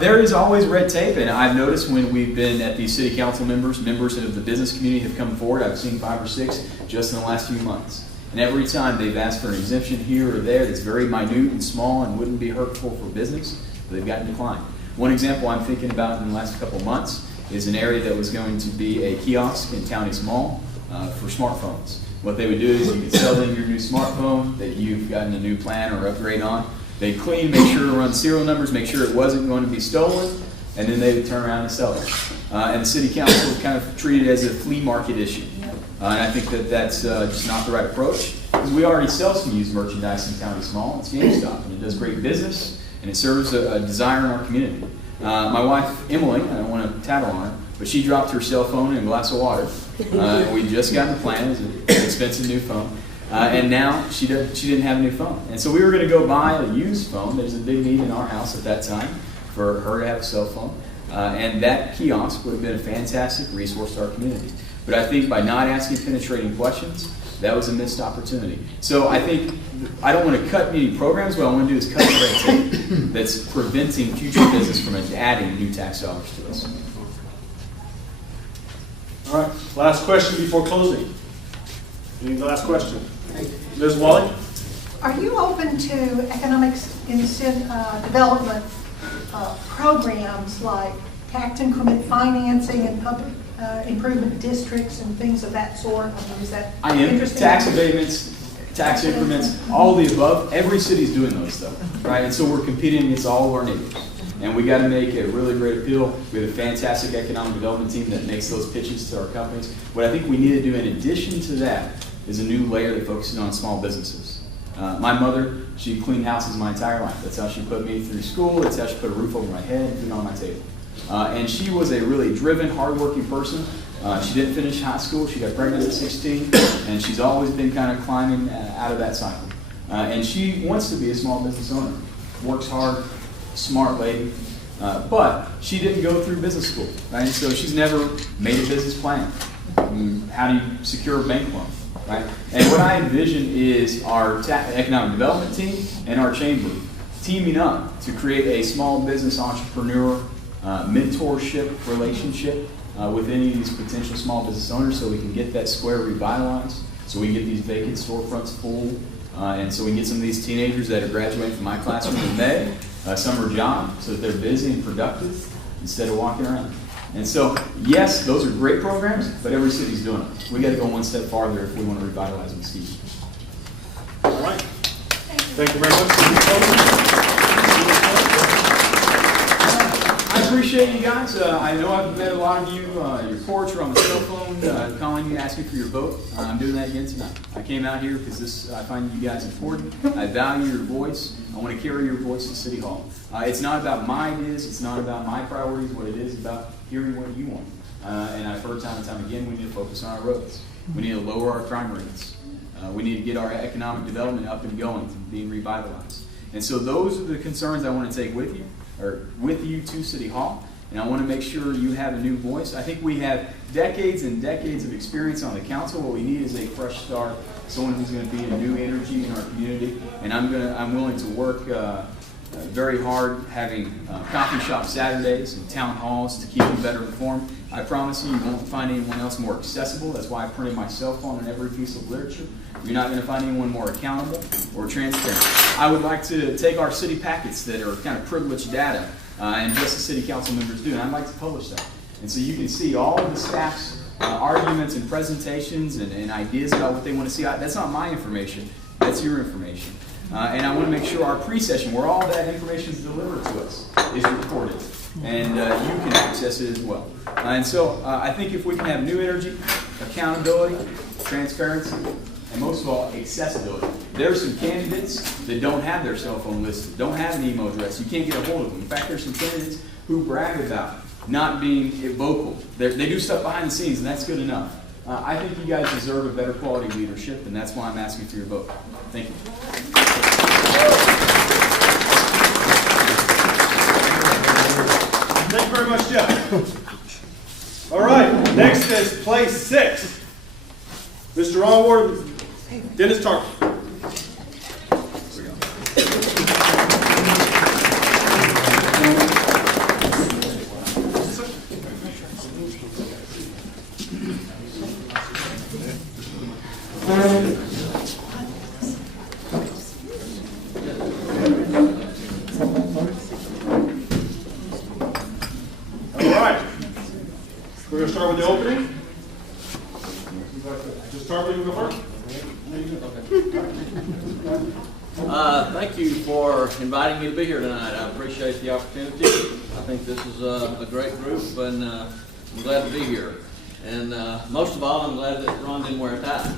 There is always red tape, and I've noticed when we've been at these city council members of the business community have come forward, I've seen 5 or 6 just in the last few months. And every time they've asked for an exemption here or there that's very minute and small and wouldn't be hurtful for business, but they've gotten declined. One example I'm thinking about in the last couple of months is an area that was going to be a kiosk in County's Mall for smartphones. What they would do is you could sell them your new smartphone that you've gotten a new plan or upgrade on. They'd clean, make sure to run serial numbers, make sure it wasn't going to be stolen, and then they would turn around and sell it. And the city council would kind of treat it as a flea market issue. And I think that that's just not the right approach, because we already sell some used merchandise in County's Mall. It's GameStop, and it does great business, and it serves a desire in our community. My wife, Emily, I don't want to tattle on her, but she dropped her cell phone in a glass of water. We just got the plan. It was an expensive new phone. And now she didn't have a new phone. And so we were going to go buy a used phone. There's a big need in our house at that time for her to have a cell phone. And that kiosk would have been a fantastic resource to our community. But I think by not asking penetrating questions, that was a missed opportunity. So I think I don't want to cut any programs. What I want to do is cut the red tape that's preventing future business from adding new tax dollars to us. All right, last question before closing. Any last question? Ms. Wally? Are you open to economic development programs like tax increment financing and improvement districts and things of that sort? I mean, is that I am. interesting? Tax abatements, tax increments, all of the above. Every city's doing those stuff, right? And so we're competing against all of our neighbors. And we got to make a really great appeal. We have a fantastic economic development team that makes those pitches to our companies. What I think we need to do in addition to that is a new layer that focuses on small businesses. My mother, she cleaned houses my entire life. That's how she put me through school. That's how she put a roof over my head and food on my table. And she was a really driven, hardworking person. She didn't finish high school. She got pregnant at 16, and she's always been kind of climbing out of that cycle. And she wants to be a small business owner. Works hard, smart lady, but she didn't go through business school, right? So she's never made a business plan. How do you secure a bank loan, right? And what I envision is our economic development team and our chamber teaming up to create a small business entrepreneur mentorship relationship with any of these potential small business owners, so we can get that square revitalized, so we can get these vacant storefronts full, and so we can get some of these teenagers that are graduating from my classroom in May summer job, so that they're busy and productive instead of walking around. And so, yes, those are great programs, but every city's doing it. We got to go one step farther if we want to revitalize Mesquite. All right. Thank you very much. I appreciate you guys. I know I've met a lot of you your porch or on the cell phone, calling you, asking for your vote. I'm doing that again tonight. I came out here because I find you guys important. I value your voice. I want to carry your voice to City Hall. It's not about my ideas. It's not about my priorities. What it is about hearing what you want. And I've heard time and time again, we need to focus on our roads. We need to lower our crime rates. We need to get our economic development up and going, being revitalized. And so those are the concerns I want to take with you, or with you to City Hall. And I want to make sure you have a new voice. I think we have decades and decades of experience on the council. What we need is a fresh start, someone who's going to be a new energy in our community. And I'm willing to work very hard, having coffee shop Saturdays and town halls to keep you better informed. I promise you, you won't find anyone else more accessible. That's why I printed my cell phone on every piece of literature. You're not going to find anyone more accountable or transparent. I would like to take our city packets that are kind of privileged data, and just the city council members do, and I'd like to publish that. And so you can see all of the staff's arguments and presentations and ideas about what they want to see. That's not my information. That's your information. And I want to make sure our pre-session, where all that information is delivered to us, is recorded. And you can access it as well. And so I think if we can have new energy, accountability, transparency, and most of all, accessibility. There are some candidates that don't have their cell phone listed, don't have an email address. You can't get a hold of them. In fact, there's some candidates who brag about not being vocal. They do stuff behind the scenes, and that's good enough. I think you guys deserve a better quality leadership, and that's why I'm asking for your vote. Thank you. Thank you very much, Jeff. All right, next is place 6. Mr. Onward, Dennis Tarpley. We're going to start with the opening. Just Tarpley, you go first. Thank you for inviting me to be here tonight. I appreciate the opportunity. I think this is a great group, and I'm glad to be here. And most of all, I'm glad that Ron didn't wear a tie.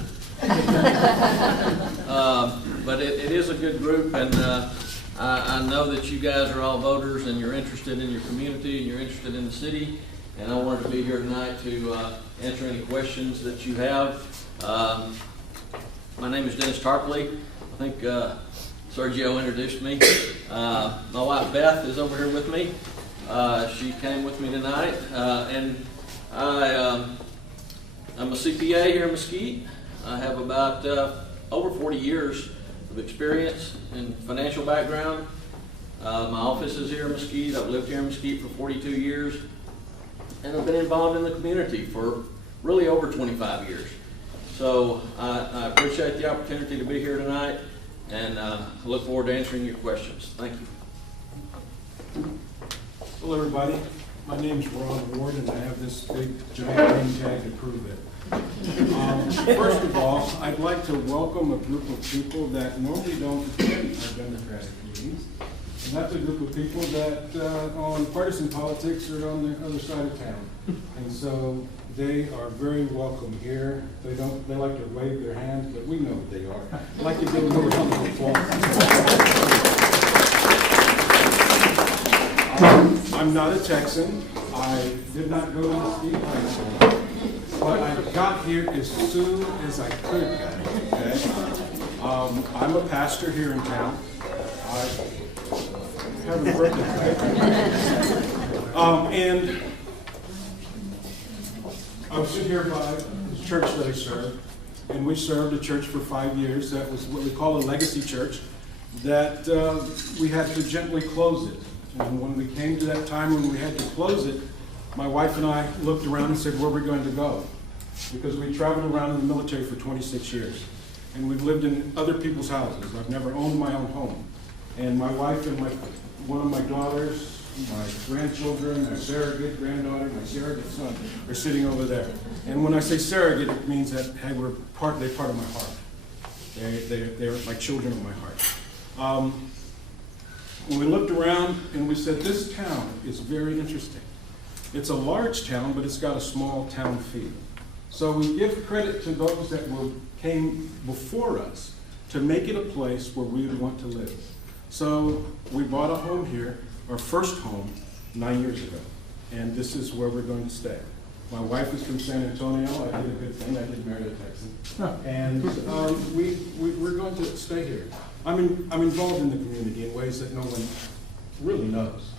But it is a good group, and I know that you guys are all voters, and you're interested in your community, and you're interested in the city. And I wanted to be here tonight to answer any questions that you have. My name is Dennis Tarpley. I think Sergio introduced me. My wife Beth is over here with me. She came with me tonight. And I'm a CPA here in Mesquite. I have about over 40 years of experience in financial background. My office is here in Mesquite. I've lived here in Mesquite for 42 years. And I've been involved in the community for really over 25 years. So I appreciate the opportunity to be here tonight, and look forward to answering your questions. Thank you. Hello, everybody. My name's Ron Ward, and I have this big giant name tag to prove it. First of all, I'd like to welcome a group of people that normally don't attend our Democratic meetings. And that's a group of people that on partisan politics are on the other side of town. And so they are very welcome here. They like to wave their hands, but we know what they are. I'd like to give them a round of applause. I'm not a Texan. I did not go to Mesquite High School, but I got here as soon as I could. Okay? I'm a pastor here in town. I haven't birthday. And I was sitting here by the church that I served, and we served a church for 5 years. That was what we call a legacy church, that we had to gently close it. And when we came to that time when we had to close it, my wife and I looked around and said, where are we going to go? Because we traveled around in the military for 26 years. And we've lived in other people's houses. I've never owned my own home. And my wife and one of my daughters, my grandchildren, my surrogate granddaughter, my surrogate son are sitting over there. And when I say surrogate, it means that, hey, they're part of my heart. They're my children of my heart. When we looked around and we said, this town is very interesting. It's a large town, but it's got a small town feel. So we give credit to those that came before us to make it a place where we would want to live. So we bought a home here, our first home, 9 years ago. And this is where we're going to stay. My wife is from San Antonio. I did a good thing. I did marry a Texan. And we're going to stay here. I'm involved in the community in ways that no one really knows.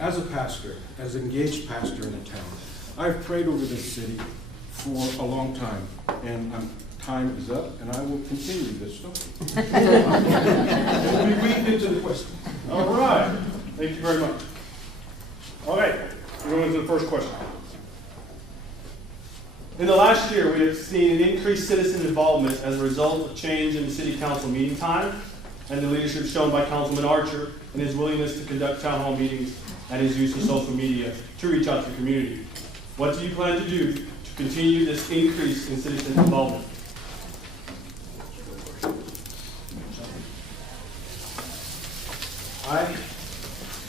As a pastor, as an engaged pastor in a town, I've prayed over this city for a long time, and time is up, and I will continue this story. We into the question. All right. Thank you very much. All right. We're going to the first question. In the last year, we have seen an increased citizen involvement as a result of change in the city council meeting time and the leadership shown by Councilman Archer and his willingness to conduct town hall meetings and his use of social media to reach out to the community. What do you plan to do to continue this increase in citizen involvement? I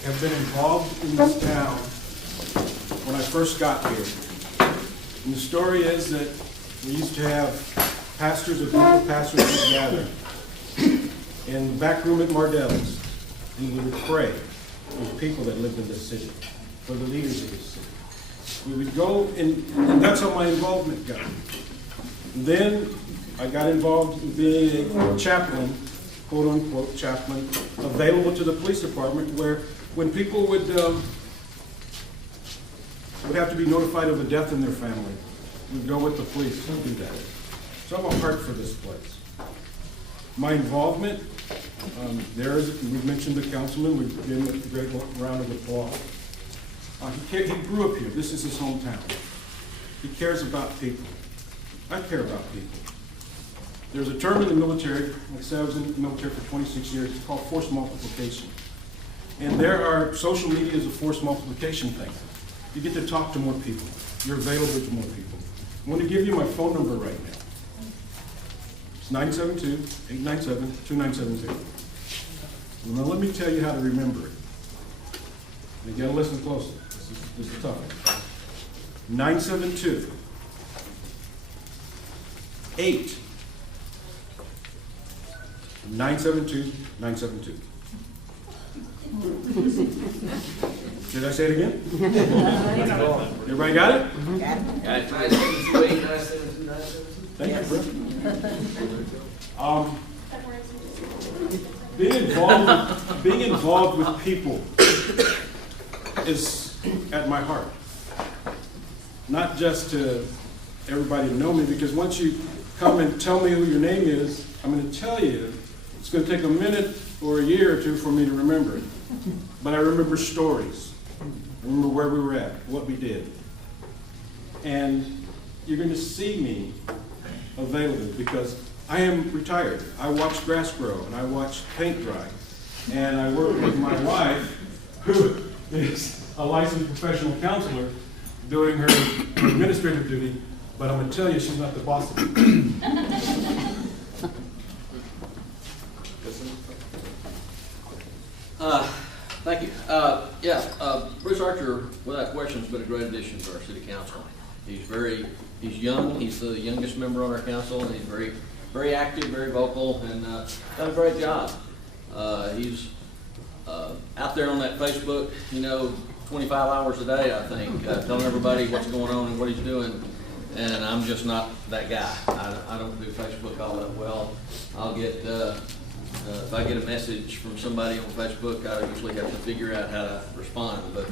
have been involved in this town when I first got here. And the story is that we used to have pastors, a group of pastors would gather in the back room at Mardell's, and we would pray for the people that lived in this city, for the leaders of this city. We would go, and that's how my involvement got. And then I got involved in being a chaplain, quote unquote chaplain, available to the police department, where when people would have to be notified of a death in their family, we'd go with the police and do that. So I have a heart for this place. My involvement, we've mentioned the councilman, we've given him a great round of applause. He grew up here. This is his hometown. He cares about people. I care about people. There's a term in the military, like I said, I was in the military for 26 years, it's called force multiplication. And social media is a force multiplication thing. You get to talk to more people. You're available to more people. I'm going to give you my phone number right now. It's 972-897-2972. Now let me tell you how to remember it. And you got to listen closely. This is tough. 972-8. Did I say it again? Everybody got it? Got it. 972-897-2972. Thank you, bro. Being involved with people is at my heart. Not just to everybody to know me, because once you come and tell me who your name is, I'm going to tell you. It's going to take a minute or a year or two for me to remember it. But I remember stories. I remember where we were at, what we did. And you're going to see me available because I am retired. I watch grass grow and I watch paint dry. And I work with my wife, who is a licensed professional counselor doing her administrative duty, but I'm gonna tell you, she's not the boss of it. Thank you. Bruce Archer, without question, has been a great addition to our city council. He's young, he's the youngest member on our council, and he's very active, very vocal, and done a great job. He's out there on that Facebook, 25 hours a day, I think, telling everybody what's going on and what he's doing. And I'm just not that guy. I don't do Facebook all that well. I'll get, if I get a message from somebody on Facebook, I usually have to figure out how to respond. But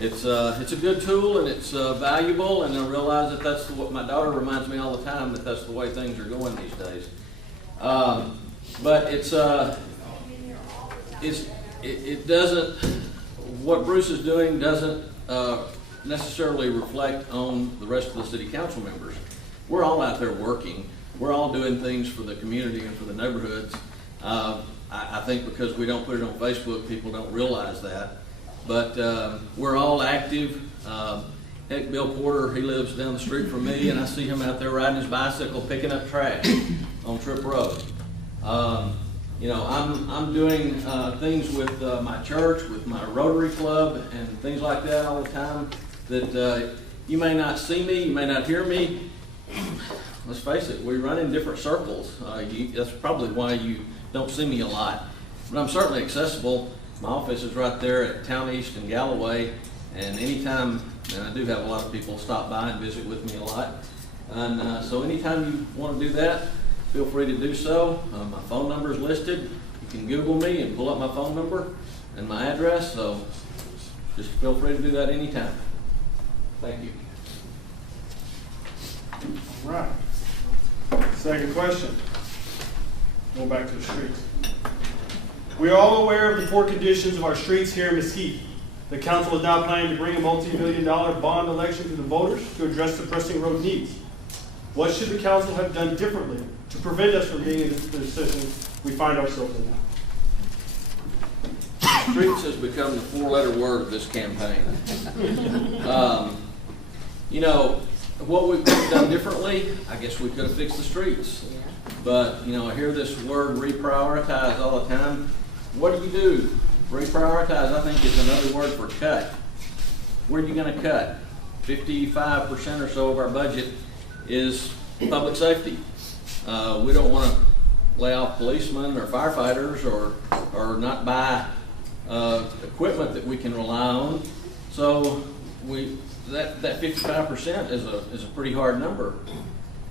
it's a good tool, and it's valuable, and I realize that that's what my daughter reminds me all the time, that that's the way things are going these days. But it doesn't, what Bruce is doing doesn't necessarily reflect on the rest of the city council members. We're all out there working. We're all doing things for the community and for the neighborhoods. I think because we don't put it on Facebook, people don't realize that. But we're all active. Heck, Bill Porter, he lives down the street from me, and I see him out there riding his bicycle picking up trash on Trip Road. I'm doing things with my church, with my Rotary Club, and things like that all the time that you may not see me, you may not hear me. Let's face it, we run in different circles. That's probably why you don't see me a lot. But I'm certainly accessible. My office is right there at Town East and Galloway, and anytime, and I do have a lot of people stop by and visit with me a lot. And so anytime you want to do that, feel free to do so. My phone number is listed. You can Google me and pull up my phone number and my address, so just feel free to do that anytime. Thank you. All right. Second question. Going back to the streets. We are all aware of the poor conditions of our streets here in Mesquite. The council is now planning to bring a multi-million-dollar bond election to the voters to address the pressing road needs. What should the council have done differently to prevent us from being in the position we find ourselves in now? Streets has become the four-letter word of this campaign. What we could have done differently, I guess we could have fixed the streets. But, I hear this word reprioritize all the time. What do? Reprioritize, I think, is another word for cut. Where are you going to cut? 55% or so of our budget is public safety. We don't want to lay off policemen or firefighters or not buy equipment that we can rely on. So that 55% is a pretty hard number.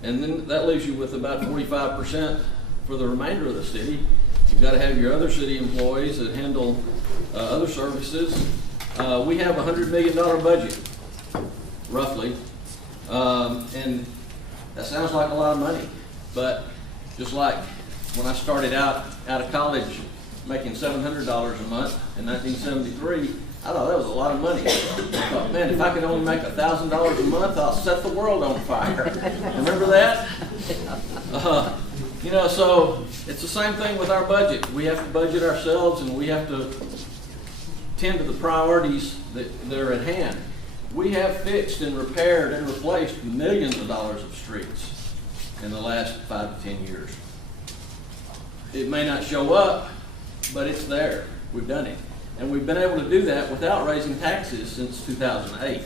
And then that leaves you with about 45% for the remainder of the city. You've got to have your other city employees that handle other services. We have a $100 million budget, roughly. And that sounds like a lot of money. But just like when I started out of college making $700 a month in 1973, I thought that was a lot of money. I thought, man, if I could only make $1,000 a month, I'll set the world on fire. Remember that? So it's the same thing with our budget. We have to budget ourselves, and we have to tend to the priorities that are at hand. We have fixed and repaired and replaced millions of dollars of streets in the last 5 to 10 years. It may not show up, but it's there. We've done it. And we've been able to do that without raising taxes since 2008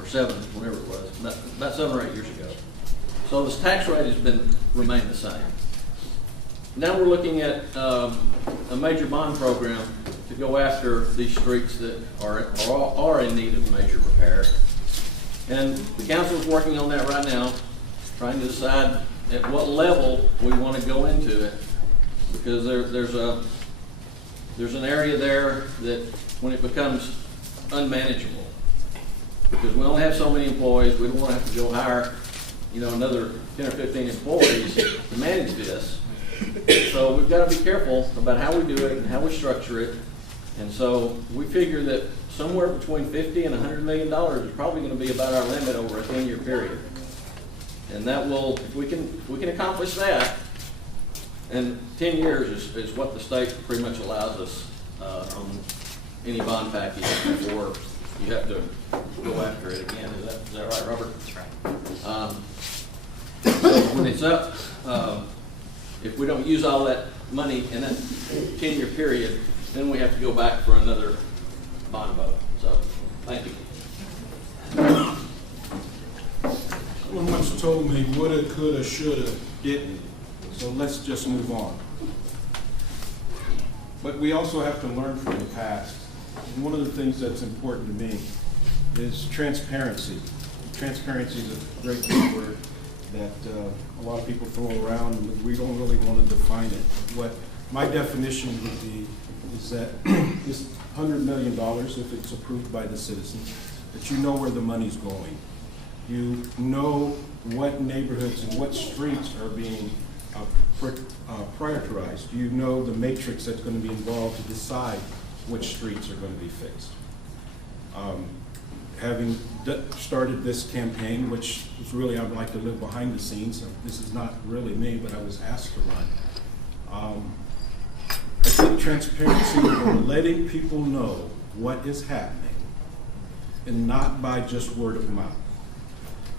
or 7, whenever it was, about 7 or 8 years ago. So this tax rate has remained the same. Now we're looking at a major bond program to go after these streets that are in need of major repair. And the council is working on that right now, trying to decide at what level we want to go into it, because there's an area there that when it becomes unmanageable, because we only have so many employees, we don't want to have to go hire, another 10 or 15 employees to manage this. So we've got to be careful about how we do it and how we structure it. And so we figure that somewhere between $50 and $100 million is probably going to be about our limit over a 10-year period. And that will, if we can accomplish that, and 10 years is what the state pretty much allows us any bond package before you have to go after it again. Is that right, Robert? That's right. So when it's up, if we don't use all that money in that 10-year period, then we have to go back for another bond vote. So, thank you. Someone once told me, woulda, coulda, shoulda, didn't. So let's just move on. But we also have to learn from the past. And one of the things that's important to me is transparency. Transparency is a great big word that a lot of people throw around, and we don't really want to define it. What my definition would be is that this $100 million, if it's approved by the citizens, that you know where the money's going. You know what neighborhoods and what streets are being prioritized. You know the matrix that's going to be involved to decide which streets are going to be fixed. Having started this campaign, which is really, I'd like to live behind the scenes. This is not really me, but I was asked to run. I think transparency and letting people know what is happening, and not by just word of mouth.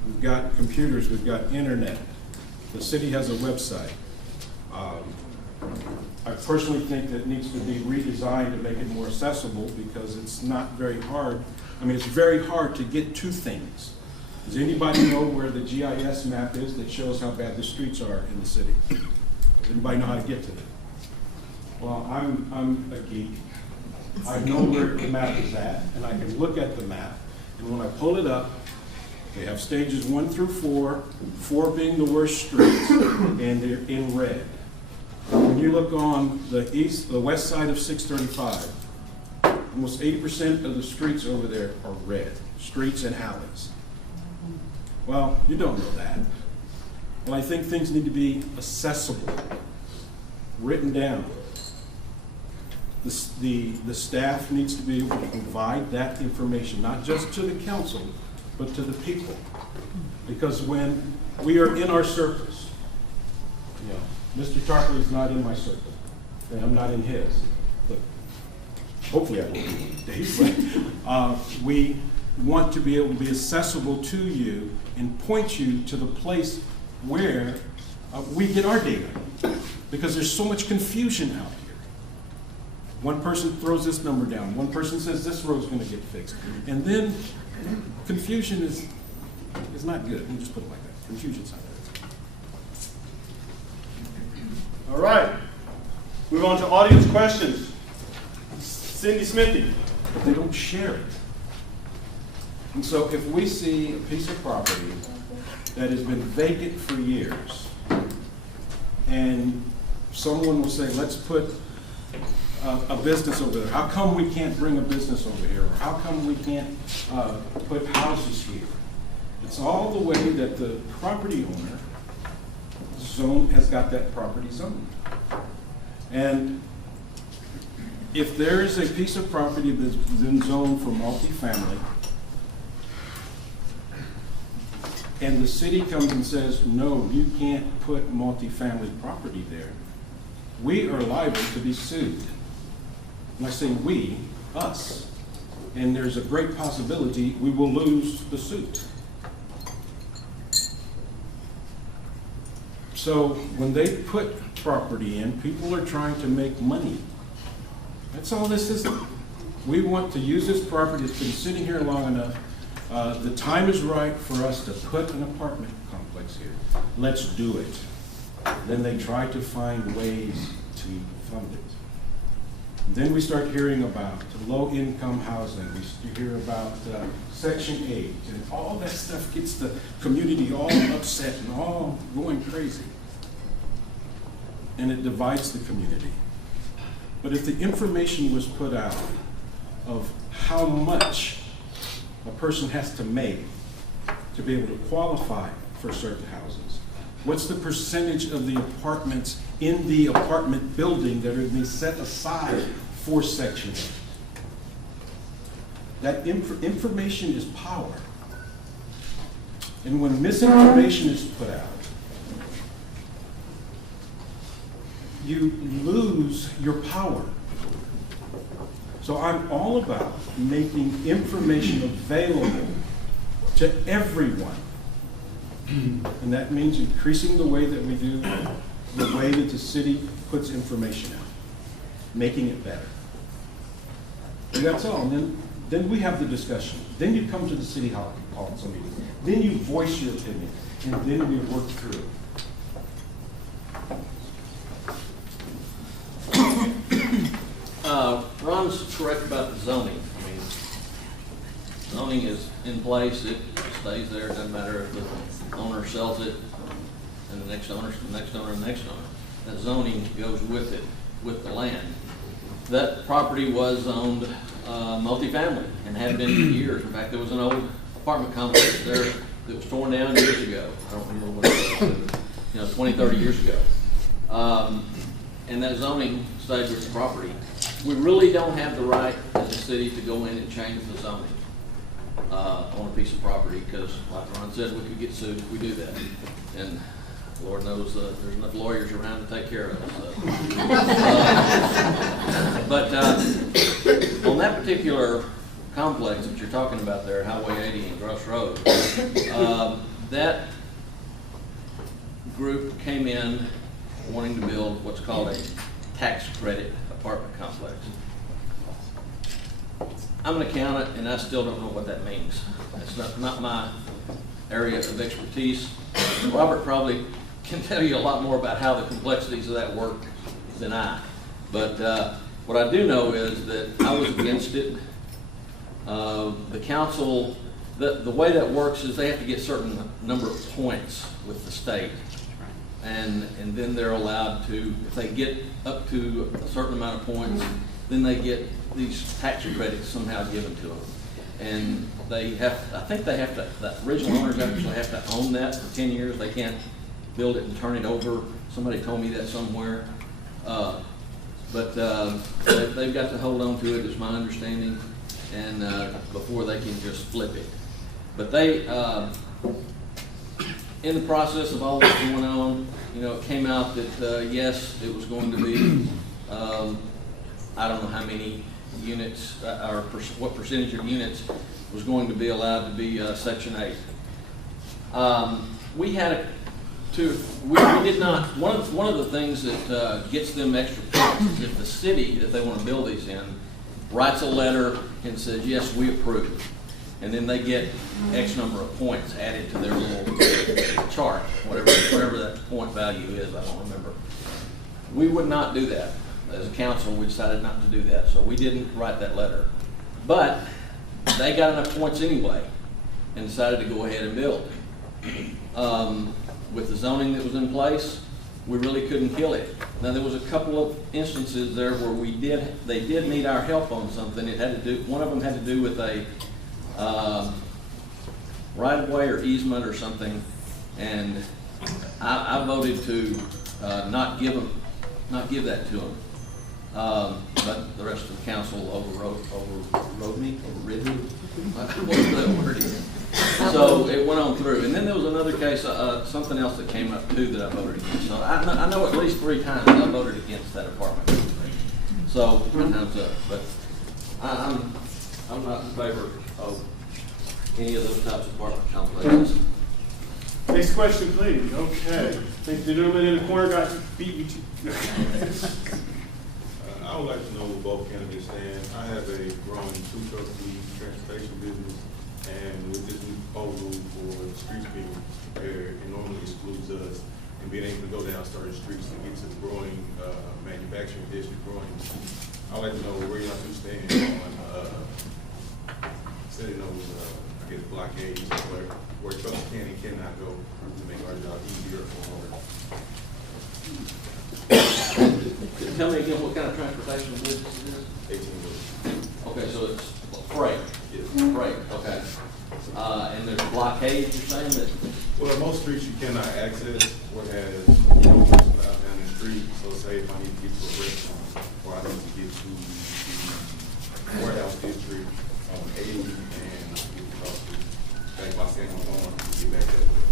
We've got computers, we've got internet. The city has a website. I personally think that it needs to be redesigned to make it more accessible, because it's not very hard. I mean, it's very hard to get to things. Does anybody know where the GIS map is that shows how bad the streets are in the city? Does anybody know how to get to them? Well, I'm a geek. I know where the map is at, and I can look at the map, and when I pull it up, they have stages 1 through 4, 4 being the worst streets, and they're in red. When you look on the west side of 635, almost 80% of the streets over there are red, streets and alleys. Well, you don't know that. Well, I think things need to be accessible, written down. The staff needs to be able to provide that information, not just to the council, but to the people. Because when we are in our circles, you know, Mr. Tarpley is not in my circle, and I'm not in his. But hopefully I will be, but we want to be able to be accessible to you and point you to the place where we get our data. Because there's so much confusion out here. One person throws this number down. One person says this road's going to get fixed. And then confusion is not good. Let me just put it like that. Confusion's not good. All right. Move on to audience questions. Cindy Smithy. But they don't share it. And so if we see a piece of property that has been vacant for years, and someone will say, let's put a business over there. How come we can't bring a business over here? Or how come we can't put houses here? It's all the way that the property owner has got that property zoned. And if there is a piece of property that's been zoned for multifamily, and the city comes and says, no, you can't put multifamily property there, we are liable to be sued. And I say we, us. And there's a great possibility we will lose the suit. So when they put property in, people are trying to make money. That's all this is. We want to use this property that's been sitting here long enough. The time is right for us to put an apartment complex here. Let's do it. Then they try to find ways to fund it. And then we start hearing about low-income housing. We hear about Section 8, and all that stuff gets the community all upset and all going crazy. And it divides the community. But if the information was put out of how much a person has to make to be able to qualify for certain houses, what's the percentage of the apartments in the apartment building that are being set aside for Section 8? That information is power. And when misinformation is put out, you lose your power. So I'm all about making information available to everyone. And that means increasing the way that we do, the way that the city puts information out, making it better. And that's all. And then we have the discussion. Then you come to the city hall council meeting. Then you voice your opinion. And then we work through it. Ron's correct about the zoning. I mean, zoning is in place, it stays there, it doesn't matter if the owner sells it, and the next owner, the next owner, and the next owner. That zoning goes with it, with the land. That property was owned multifamily and had been for years. In fact, there was an old apartment complex there that was torn down years ago. I don't remember what it was, 20, 30 years ago. And that zoning stayed with the property. We really don't have the right as a city to go in and change the zoning on a piece of property because, like Ron said, we could get sued if we do that. And Lord knows there's enough lawyers around to take care of us. But on that particular complex that you're talking about there, Highway 80 and Gross Road, that group came in wanting to build what's called a tax credit apartment complex. I'm an accountant and I still don't know what that means. It's not my area of expertise. Robert probably can tell you a lot more about how the complexities of that work than I. But what I do know is that I was against it. The council, the way that works is they have to get a certain number of points with the state. And then they're allowed to, if they get up to a certain amount of points, then they get these tax credits somehow given to them. And they have, I think they have to, the original owners actually have to own that for 10 years. They can't build it and turn it over. Somebody told me that somewhere. But they've got to hold on to it, is my understanding, and before they can just flip it. But they, in the process of all this going on, it came out that yes, it was going to be, I don't know how many units or what percentage of units was going to be allowed to be Section 8. We had we did not, one of the things that gets them extra points is if the city that they want to build these in writes a letter and says, yes, we approve. And then they get X number of points added to their little chart, whatever that point value is, I don't remember. We would not do that. As a council, we decided not to do that, so we didn't write that letter. But they got enough points anyway and decided to go ahead and build. With the zoning that was in place, we really couldn't kill it. Now there was a couple of instances there where they did need our help on something. It had to do, one of them had to do with a right-of-way or easement or something, and I voted to not give that to them. But the rest of the council overrode me. What's that word again? So it went on through. And then there was another case, something else that came up too that I voted against. So I know at least 3 times I voted against that apartment. So my time's up. But I'm not in favor of any of those types of apartment complexes. Next question, please. Okay. I think the gentleman in the corner got beat me too. I would like to know where both candidates stand. I have a growing food truck transportation business, and with this new proposal for the streets being repaired, it normally excludes us and being able to go down certain streets to get to the growing manufacturing district growing. I'd like to know where y'all two stand on setting those, I guess, blockades where trucks can and cannot go to make our job easier for owners. Tell me again what kind of transportation business it is? 18 wheelers. Okay, so it's freight. Yes. Freight, okay. And there's blockades, you're saying that? Well, most streets you cannot access what has no person out down the street. So say if I need to get to a restaurant or I need to get to the warehouse district on 80 and get across to back by San Juan to get back that way.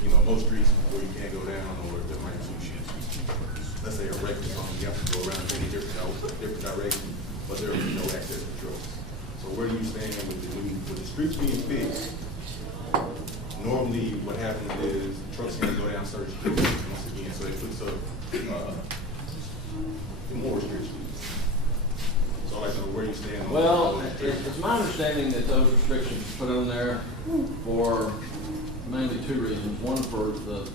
And you know, most streets where you can't go down, or there might be, let's say a regular zone, you have to go around in different directions, but there is no access controls. So where do you stand with the streets being fixed? Normally, what happens is trucks can go down certain streets once again, so it puts up more restrictions. So I'd like to know where you stand on Well, it's my understanding that those restrictions are put on there for mainly two reasons. One, for the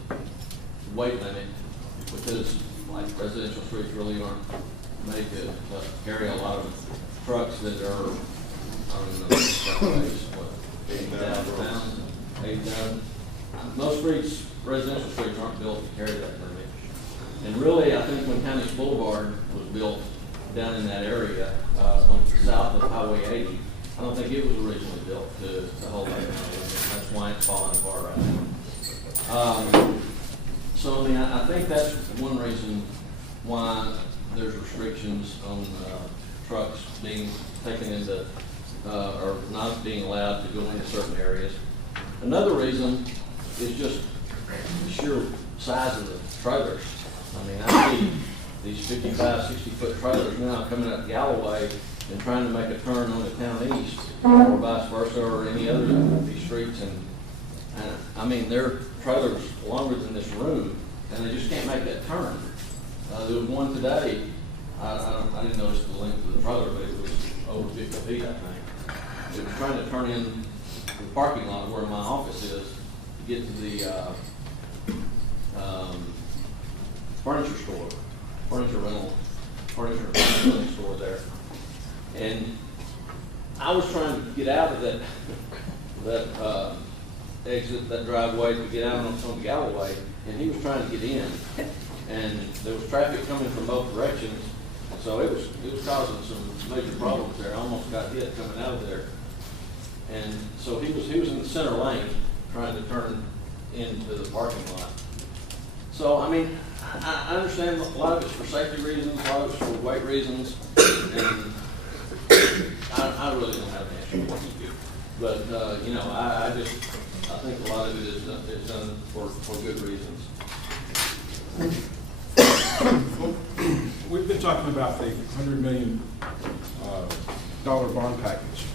weight limit, because like residential streets really aren't made to carry a lot of trucks that are, I don't even know, what, 80,000 pounds, 80,000. Most streets, residential streets, aren't built to carry that limit. And really, I think when County Boulevard was built down in that area, south of Highway 80, I don't think it was originally built to hold that kind of limit. That's why it's falling apart right now. So, I mean, I think that's one reason why there's restrictions on trucks being taken into, or not being allowed to go into certain areas. Another reason is just the sheer size of the trailers. I mean, I see these 55, 60-foot trailers now coming up Galloway and trying to make a turn on the town east, or vice versa, or any other of these streets. And I mean, their trailers longer than this room, and they just can't make that turn. There was one today, I didn't notice the length of the trailer, but it was over 50 feet, I think. It was trying to turn in the parking lot where my office is to get to the furniture store, furniture rental store there. And I was trying to get out of that exit, that driveway, to get out on Galloway, and he was trying to get in. And there was traffic coming from both directions, so it was causing some major problems there. I almost got hit coming out of there. And so he was in the center lane trying to turn into the parking lot. So, I mean, I understand a lot of it's for safety reasons, a lot of it's for weight reasons, and I really don't have an answer for you. But, you know, I think a lot of it is done for good reasons. We've been talking about the $100 million bond package.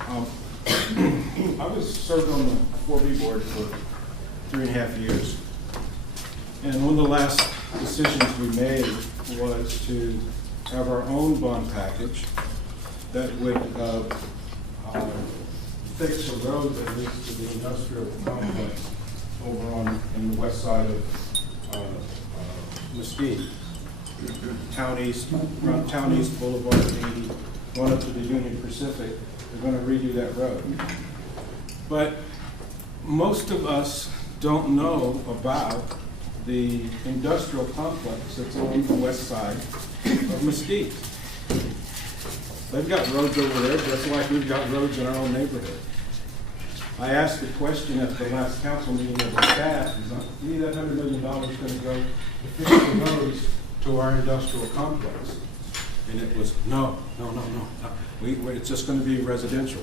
I was served on the 4B board for 3.5 years. And one of the last decisions we made was to have our own bond package that would fix a road that leads to the industrial complex over on the west side of Mesquite. Town East, around Town East Boulevard 80, going up to the Union Pacific. They're going to redo that road. But most of us don't know about the industrial complex that's on the west side of Mesquite. They've got roads over there just like we've got roads in our own neighborhood. I asked the question at the last council meeting of the staff, is that $100 million going to go to fix the roads to our industrial complex? And it was, no. It's just going to be residential.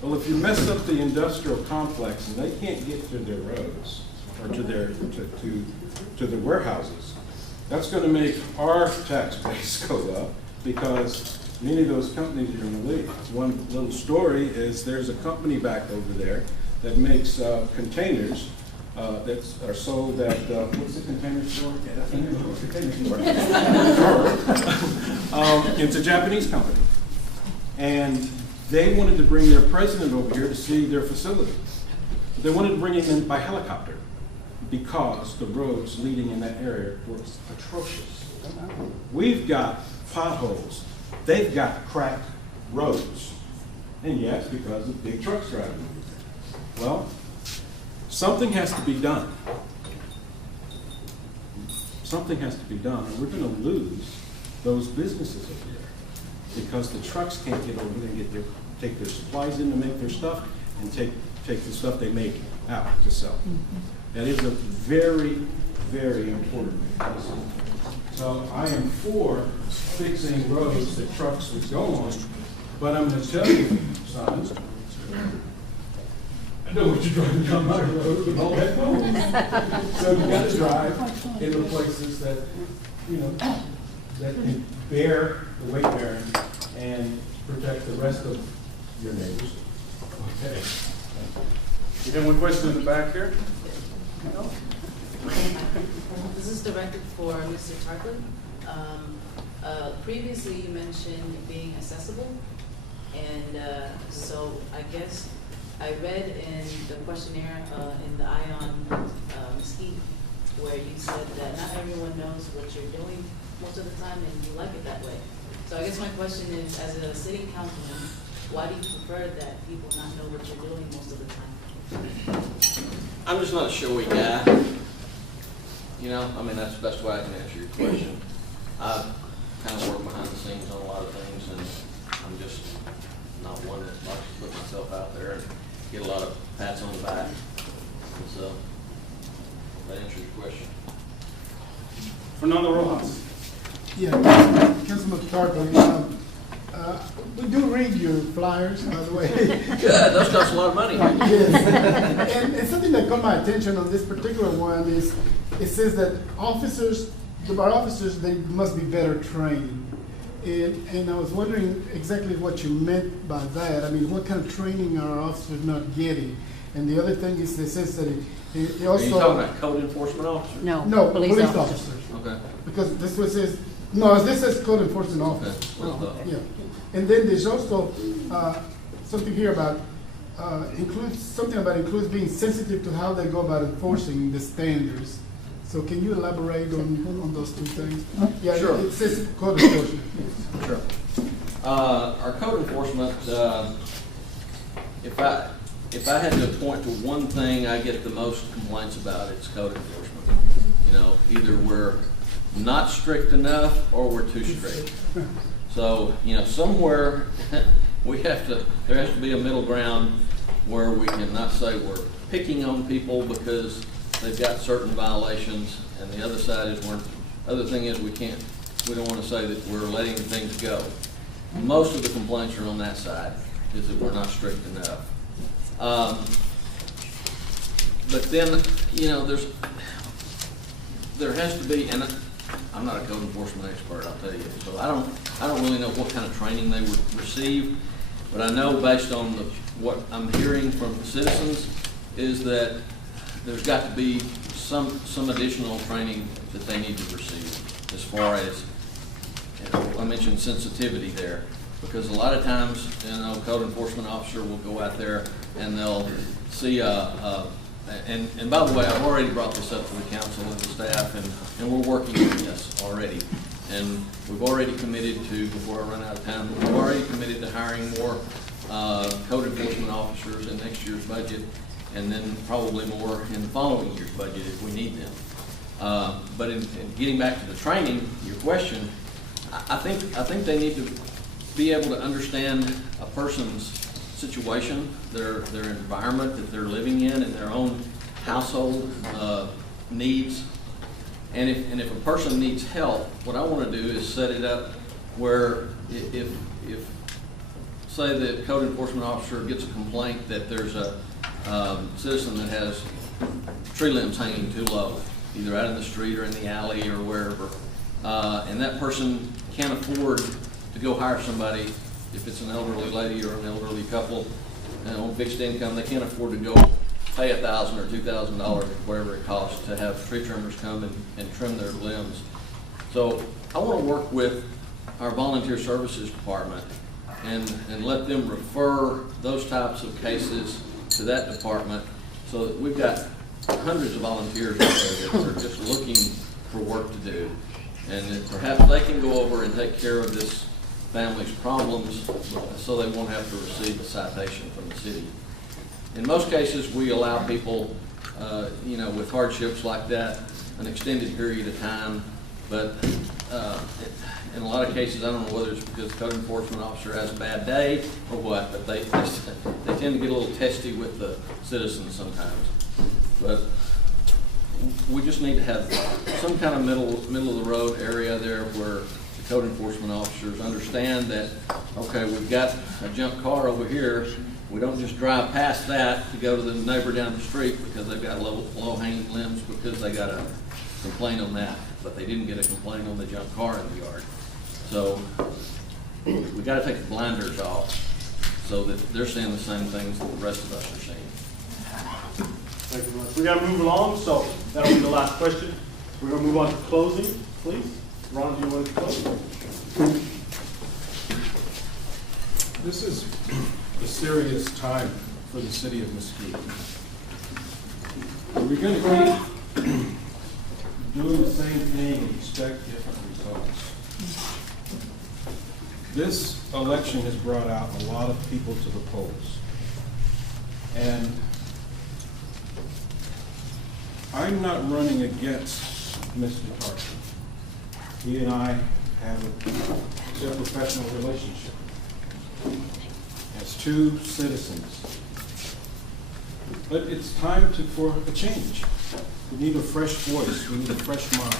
Well, if you mess up the industrial complex and they can't get to their roads or to their to the warehouses, that's going to make our tax base go up because many of those companies are going to leave. One little story is there's a company back over there that makes containers that are sold at, what's the container store? It's a Japanese company. And they wanted to bring their president over here to see their facility. They wanted to bring him in by helicopter because the roads leading in that area were atrocious. We've got potholes. They've got cracked roads. And yes, because of big trucks driving. Well, something has to be done. Something has to be done, and we're going to lose those businesses over there because the trucks can't get over there and take their supplies in to make their stuff and take the stuff they make out to sell. That is a very, very important thing. So I am for fixing roads that trucks would go on, but I'm going to tell you, son, I know what you're driving down my road and all that noise. So you got to drive in the places that, you know, that can bear the weight bearing and protect the rest of your neighbors. Okay. You have one question in the back here? This is directed for Mr. Tarpley. Previously, you mentioned being accessible, and so I guess I read in the questionnaire in the ION Mesquite where you said that not everyone knows what you're doing most of the time, and you like it that way. So I guess my question is, as a city councilman, why do you prefer that people not know what you're doing most of the time? I'm just not a showy guy. You know, I mean, that's the best way I can answer your question. I kind of work behind the scenes on a lot of things, and I'm just not one that likes to put myself out there and get a lot of pats on the back. And so, that answers your question. Fernando Rojas. Yeah, Councilman Tarpley, we do read your flyers, by the way. Good, those cost a lot of money. Yes, and something that caught my attention on this particular one is, it says that officers, our officers, they must be better trained. And I was wondering exactly what you meant by that. I mean, what kind of training are our officers not getting? And the other thing is, it says that it also... Are you talking about code enforcement officers? No, police officers. Okay. Because this one says, no, this says code enforcement officers. Okay. Yeah. And then there's also something here about, includes being sensitive to how they go about enforcing the standards. So can you elaborate on those two things? Yeah, sure. It says code enforcement. Sure. Our code enforcement, if I had to point to one thing I get the most complaints about, it's code enforcement. You know, either we're not strict enough or we're too strict. So, you know, somewhere there has to be a middle ground where we can not say we're picking on people because they've got certain violations, and the other side is other thing is we don't want to say that we're letting things go. Most of the complaints are on that side, is that we're not strict enough. But then, you know, there has to be, and I'm not a code enforcement expert, I'll tell you, so I don't really know what kind of training they would receive, but I know based on what I'm hearing from the citizens is that there's got to be some additional training that they need to receive as far as, you know, I mentioned sensitivity there, because a lot of times, you know, a code enforcement officer will go out there and they'll see and by the way, I've already brought this up to the council and the staff, and we're working on this already. And we've already committed to, before I run out of time, we've already committed to hiring more code enforcement officers in next year's budget, and then probably more in the following year's budget if we need them. But in getting back to the training, your question, I think they need to be able to understand a person's situation, their environment that they're living in, and their own household needs. And if a person needs help, what I want to do is set it up where if say the code enforcement officer gets a complaint that there's a citizen that has tree limbs hanging too low, either out in the street or in the alley or wherever, and that person can't afford to go hire somebody. If it's an elderly lady or an elderly couple on fixed income, they can't afford to go pay $1,000 or $2,000, whatever it costs, to have tree trimmers come and trim their limbs. So I want to work with our volunteer services department and let them refer those types of cases to that department, so that we've got hundreds of volunteers out there that are just looking for work to do, and that perhaps they can go over and take care of this family's problems so they won't have to receive a citation from the city. In most cases, we allow people, you know, with hardships like that, an extended period of time, but in a lot of cases, I don't know whether it's because the code enforcement officer has a bad day or what, but they tend to get a little testy with the citizens sometimes. But we just need to have some kind of middle of the road area there where the code enforcement officers understand that, okay, we've got a junk car over here, We don't just drive past that to go to the neighbor down the street because they've got low-hanging limbs because they got a complaint on that, but they didn't get a complaint on the junk car in the yard. So we got to take the blinders off so that they're seeing the same things that the rest of us are seeing. Thank you very much. We got to move along, so that'll be the last question. We're going to move on to closing, please. Ron, do you want to close? This is a serious time for the city of Mesquite. We're going to keep doing the same thing and expect different results. This election has brought out a lot of people to the polls. And I'm not running against Mr. Tarpley. He and I have a professional relationship as two citizens. But it's time for a change. We need a fresh voice. We need a fresh mind.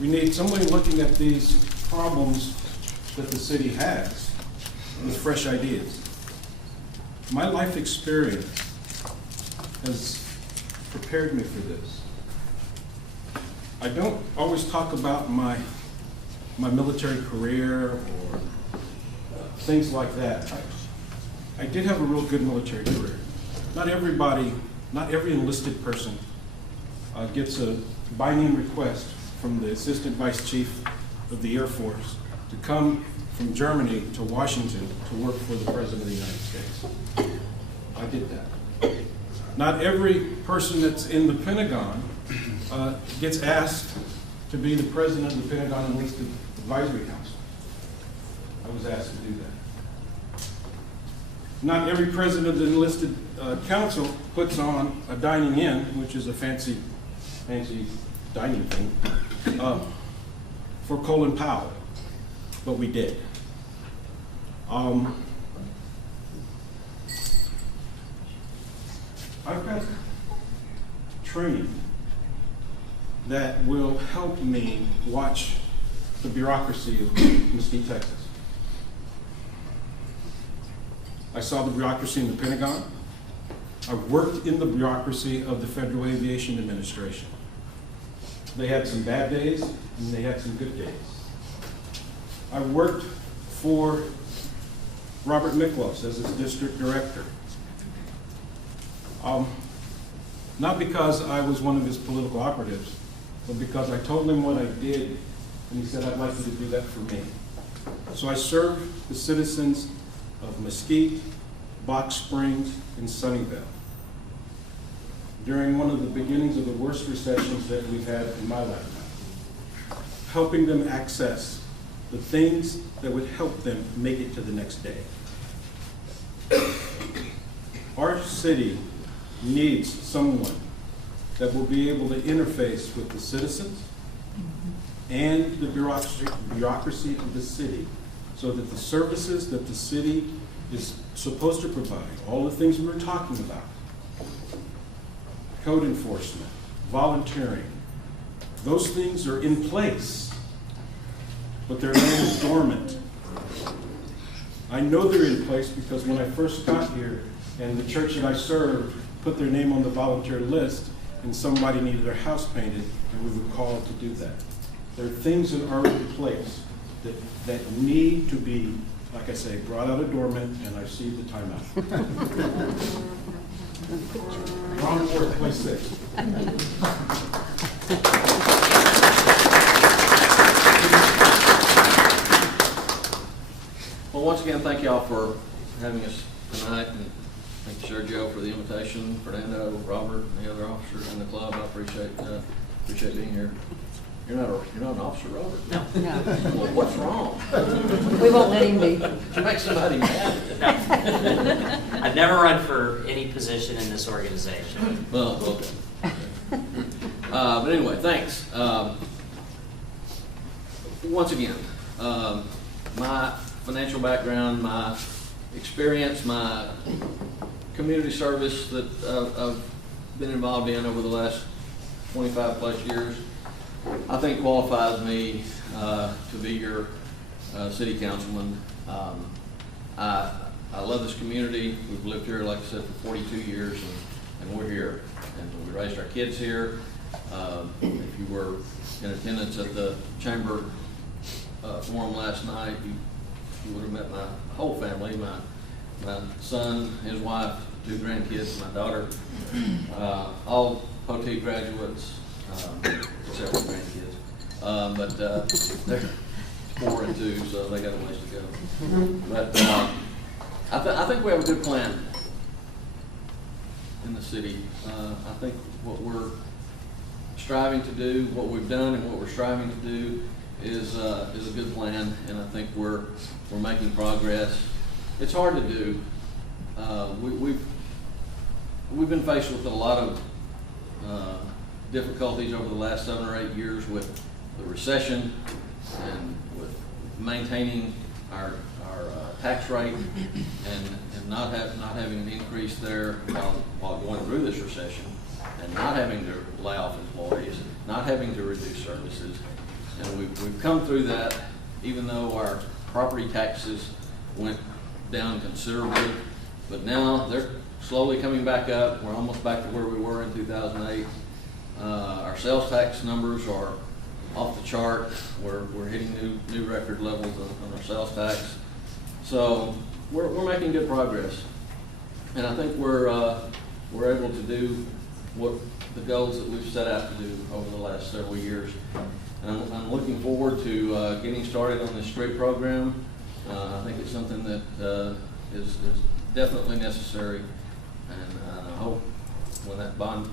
We need somebody looking at these problems that the city has with fresh ideas. My life experience has prepared me for this. I don't always talk about my military career or things like that. I did have a real good military career. Not every enlisted person gets a binding request from the Assistant Vice Chief of the Air Force to come from Germany to Washington to work for the President of the United States. I did that. Not every person that's in the Pentagon gets asked to be the president of the Pentagon Enlisted Advisory Council. I was asked to do that. Not every president of the Enlisted Council puts on a dining in, which is a fancy dining thing, for Colin Powell, but we did. I've got training that will help me watch the bureaucracy of Mesquite, Texas. I saw the bureaucracy in the Pentagon. I worked in the bureaucracy of the Federal Aviation Administration. They had some bad days and they had some good days. I worked for Robert Miklos as his district director. Not because I was one of his political operatives, but because I told him what I did, and he said, I'd like you to do that for me. So I served the citizens of Mesquite, Box Springs, and Sunnyvale during one of the beginnings of the worst recessions that we've had in my lifetime, helping them access the things that would help them make it to the next day. Our city needs someone that will be able to interface with the citizens and the bureaucracy of the city so that the services that the city is supposed to provide, all the things we were talking about, code enforcement, volunteering, those things are in place, but they're a little dormant. I know they're in place because when I first got here and the church that I served put their name on the volunteer list and somebody needed their house painted and we were called to do that. There are things that are in place that need to be, like I say, brought out of dormant, and I see the timeout. Wrong fourth, place 6. Well, once again, thank y'all for having us tonight, and thank you, Sergio, for the invitation, Fernando, Robert, and the other officers in the club. I appreciate being here. You're not an officer, Robert? No. Well, what's wrong? We won't let him be. Did you make somebody mad? I've never run for any position in this organization. Well, okay. But anyway, thanks. Once again, my financial background, my experience, my community service that I've been involved in over the last 25 plus years, I think qualifies me to be your city councilman. I I love this community. We've lived here, like I said, for 42 years, and we're here. And we raised our kids here. If you were in attendance at the chamber forum last night, you would have met my whole family, my son, his wife, 2 grandkids, my daughter, all Poteet graduates, except for grandkids. But they're 4 and 2, so they got a ways to go. But I think we have a good plan in the city. I think what we're striving to do, what we've done and what we're striving to do is a good plan, and I think we're making progress. It's hard to do. We've been faced with a lot of difficulties over the last 7 or 8 years with the recession and with maintaining our tax rate and not having an increase there while going through this recession, and not having to lay off employees, not having to reduce services. And we've come through that, even though our property taxes went down considerably, but now they're slowly coming back up. We're almost back to where we were in 2008. Our sales tax numbers are off the chart. We're hitting new record levels on our sales tax. So we're making good progress, and I think we're able to do what the goals that we've set out to do over the last several years. And I'm looking forward to getting started on this street program. I think it's something that is definitely necessary, and I hope when that bond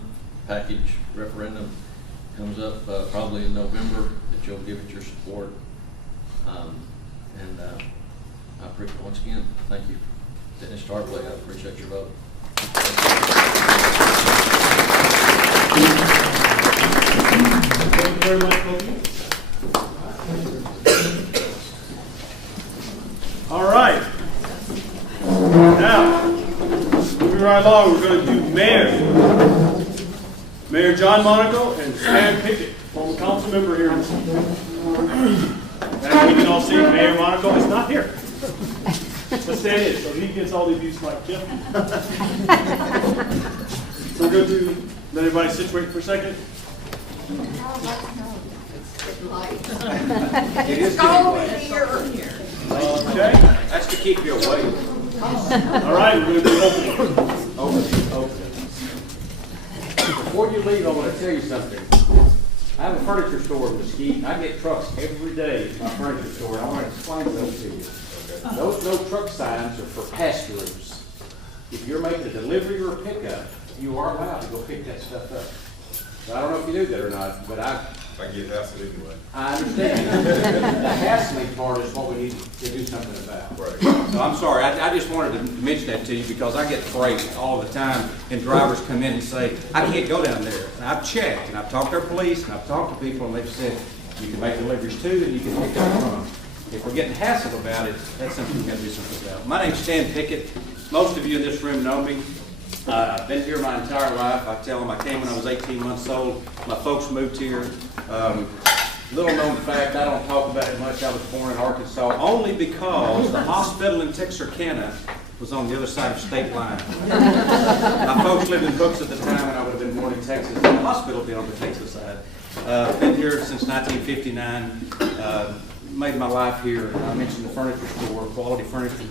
package referendum comes up probably in November that you'll give it your support. And I appreciate, once again, thank you, Dennis Tarpley. I appreciate your vote. Thank you very much, Kobe. All right. Now, moving right along, we're going to do Mayor John Monaco and Sam Pickett, former council member here. As we can all see, Mayor Monaco is not here. Let's stand in so he gets all the abuse like Jeff. So we're going to let everybody situate for a second. It is getting late. Okay. That's to keep you awake. All right, we're going to do opening. Before you leave, I want to tell you something. I have a furniture store in Mesquite, and I get trucks every day at my furniture store, and I want to explain those to you. Those no truck signs are for pass-throughs. If you're making a delivery or a pickup, you are allowed to go pick that stuff up. So I don't know if you do that or not, but I get hassled anyway. I understand. The hassling part is what we need to do something about. Right. So I'm sorry. I just wanted to mention that to you because I get freight all the time, and drivers come in and say, I can't go down there. And I've checked, and I've talked to our police, and I've talked to people, and they've said, you can make deliveries too, and you can pick up from. If we're getting hassled about it, that's something we've got to do something about. My name's Stan Pickett. Most of you in this room know me. I've been here my entire life. I tell them I came when I was 18 months old. My folks moved here. Little known fact, I don't talk about it much. I was born in Arkansas only because the hospital in Texarkana was on the other side of state line. My folks lived in Hooks at the time, and I would have been born in Texas. The hospital would be on the Texas side. Been here since 1959. Made my life here. I mentioned the furniture store, Quality Furniture.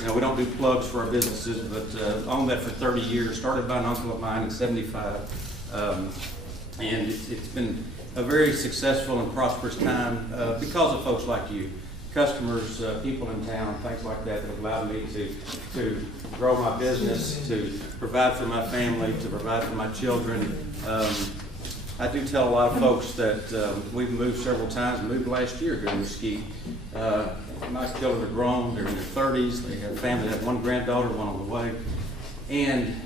You know, we don't do plugs for our businesses, but owned that for 30 years. Started by an uncle of mine in '75. And it's been a very successful and prosperous time because of folks like you, customers, people in town, things like that have allowed me to grow my business, to provide for my family, to provide for my children. I do tell a lot of folks that we've moved several times. We moved last year here in Mesquite. My children are grown. They're in their 30s. They have family. They have one granddaughter, one on the way. And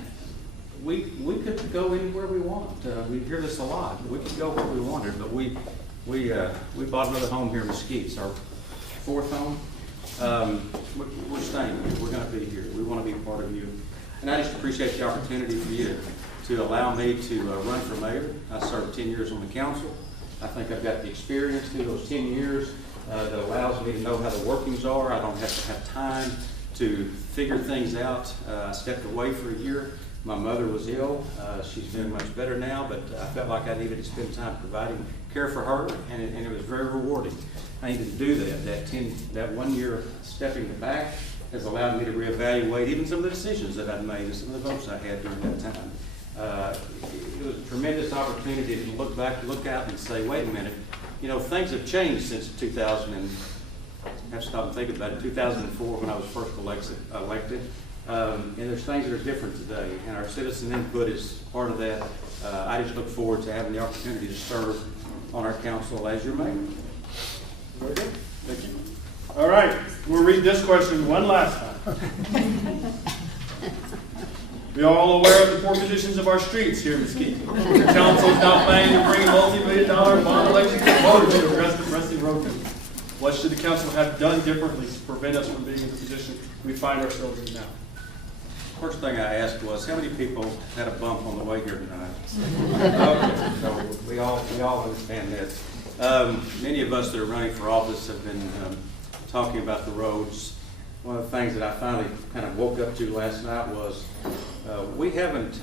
we could go anywhere we want. We hear this a lot. We could go where we wanted, but we bought another home here in Mesquite. It's our 4th home. We're staying here. We're going to be here. We want to be part of you. And I just appreciate the opportunity for you to allow me to run for mayor. I served 10 years on the council. I think I've got the experience through those 10 years that allows me to know how the workings are. I don't have to have time to figure things out. I stepped away for a year. My mother was ill. She's doing much better now, but I felt like I needed to spend time providing care for her, and it was very rewarding. I needed to do that. That 1 year stepping back has allowed me to reevaluate even some of the decisions that I'd made and some of the votes I had during that time. It was a tremendous opportunity to look back, look out and say, wait a minute, you know, things have changed since 2000 and I have to stop and think about it, 2004 when I was first elected. And there's things that are different today, and our citizen input is part of that. I just look forward to having the opportunity to serve on our council as your mayor. Very good. Thank you. All right, we'll read this question one last time. We are all aware of the poor conditions of our streets here in Mesquite. The council is now planning to bring a multi-million-dollar bond election to voters to address the pressing road needs. What should the council have done differently to prevent us from being in the position we find ourselves in now? First thing I asked was, how many people had a bump on the way here tonight? Okay, so we all understand that. Many of us that are running for office have been talking about the roads. One of the things that I finally kind of woke up to last night was we haven't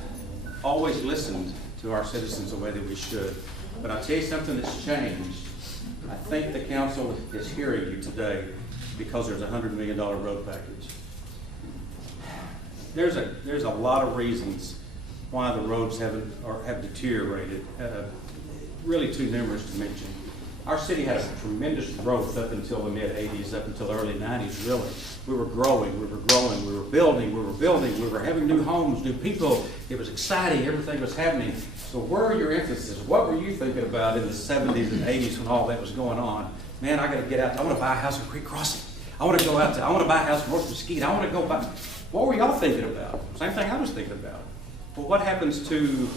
always listened to our citizens the way that we should. But I'll tell you something that's changed. I think the council is hearing you today because there's a $100 million road package. There's a lot of reasons why the roads have deteriorated, really too numerous to mention. Our city had a tremendous growth up until the mid-'80s, up until the early '90s, really. We were growing, we were building, we were having new homes, new people. It was exciting, everything was happening. So where are your emphasis? What were you thinking about in the '70s and '80s when all that was going on? Man, I got to get out. I want to buy a house in Creek Crossing. I want to go out I want to buy a house in North Mesquite. I want to go buy. What were y'all thinking about? Same thing I was thinking about. Well, what happens to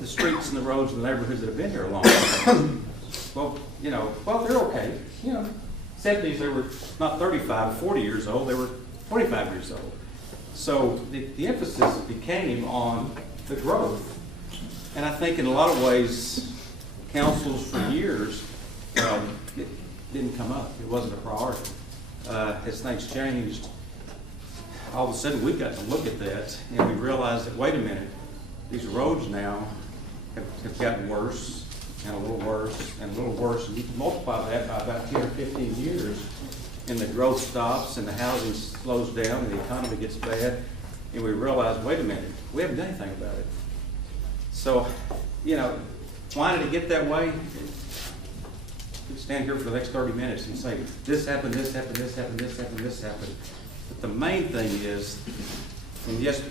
the streets and the roads and the neighborhoods that have been here a long time? Well, they're okay. 70s, they were not 35, 40 years old. They were 25 years old. So the emphasis became on the growth. And I think in a lot of ways, councils for years, it didn't come up. It wasn't a priority. As things changed, all of a sudden we've got to look at that and we realize that, wait a minute, these roads now have gotten worse and a little worse and a little worse. And you multiply that by about 10 or 15 years and the growth stops and the housing slows down and the economy gets bad. And we realize, wait a minute, we haven't done anything about it. So, why did it get that way? We could stand here for the next 30 minutes and say, this happened, this happened, this happened, this happened, this happened. But the main thing is, and yes,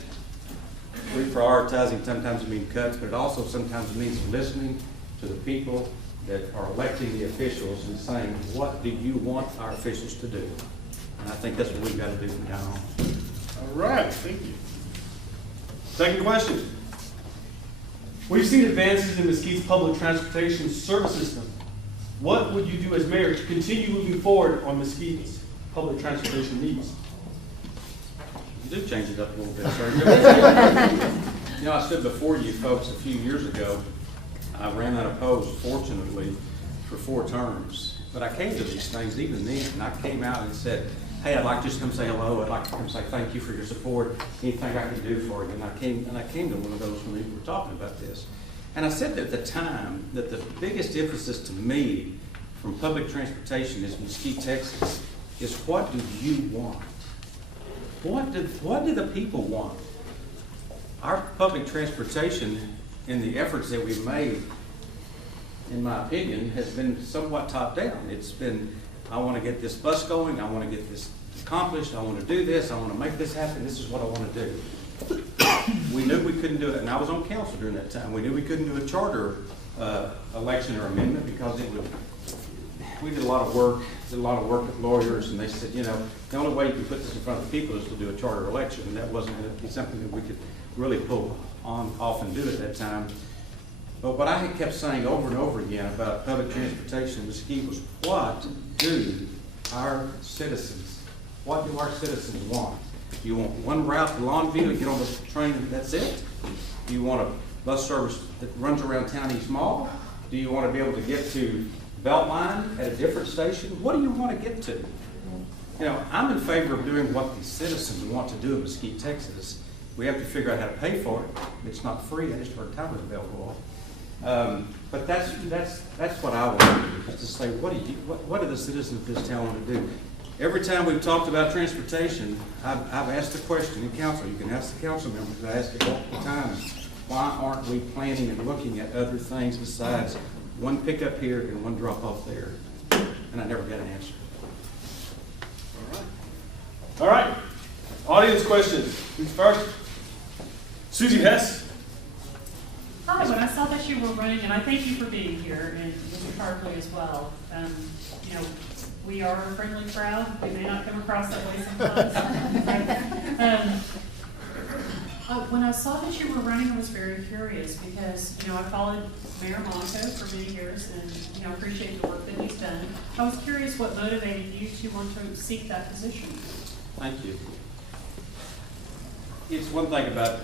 reprioritizing sometimes means cuts, but it also sometimes means listening to the people that are electing the officials and saying, what do you want our officials to do? And I think that's what we've got to do from now on. All right, thank you. Second question. We've seen advances in Mesquite's public transportation service system. What would you do as mayor to continue moving forward on Mesquite's public transportation needs? You do change it up a little bit, sir. I stood before you folks a few years ago. I ran unopposed, fortunately, for 4 terms. But I came to these things even then, and I came out and said, hey, I'd like to just come say hello. I'd like to come say thank you for your support. Anything I can do for you. And I came to one of those when we were talking about this. And I said at the time that the biggest emphasis to me from public transportation is Mesquite, Texas, is what do you want? What do the people want? Our public transportation and the efforts that we've made, in my opinion, has been somewhat top down. It's been, I want to get this bus going, I want to get this accomplished, I want to do this, I want to make this happen, this is what I want to do. We knew we couldn't do it, and I was on council during that time. We knew we couldn't do a charter election or amendment because it would, we did a lot of work with lawyers, and they said, the only way you can put this in front of the people is to do a charter election, and that wasn't going to be something that we could really pull off and do at that time. But what I had kept saying over and over again about public transportation in Mesquite was, what do our citizens want? Do you want one route to Longview and get on the train and that's it? Do you want a bus service that runs around town East Mall? Do you want to be able to get to Beltline at a different station? What do you want to get to? You know, I'm in favor of doing what the citizens want to do in Mesquite, Texas. We have to figure out how to pay for it. It's not free. I just heard time with the bell go off. But that's what I want to do, is to say, what do the citizens of this town want to do? Every time we've talked about transportation, I've asked the question in council. You can ask the council members. I ask it multiple times. Why aren't we planning and looking at other things besides one pickup here and one drop off there? And I never got an answer. All right. Audience questions. Who's first? Susie Hess. Hi, when I saw that you were running, and I thank you for being here, and Mr. Tarpley as well. You know, we are a friendly crowd. We may not come across that way sometimes. When I saw that you were running, I was very curious because, you know, I followed Mayor Monaco for many years and, you know, appreciate the work that he's done. I was curious what motivated you to want to seek that position. Thank you. It's one thing about,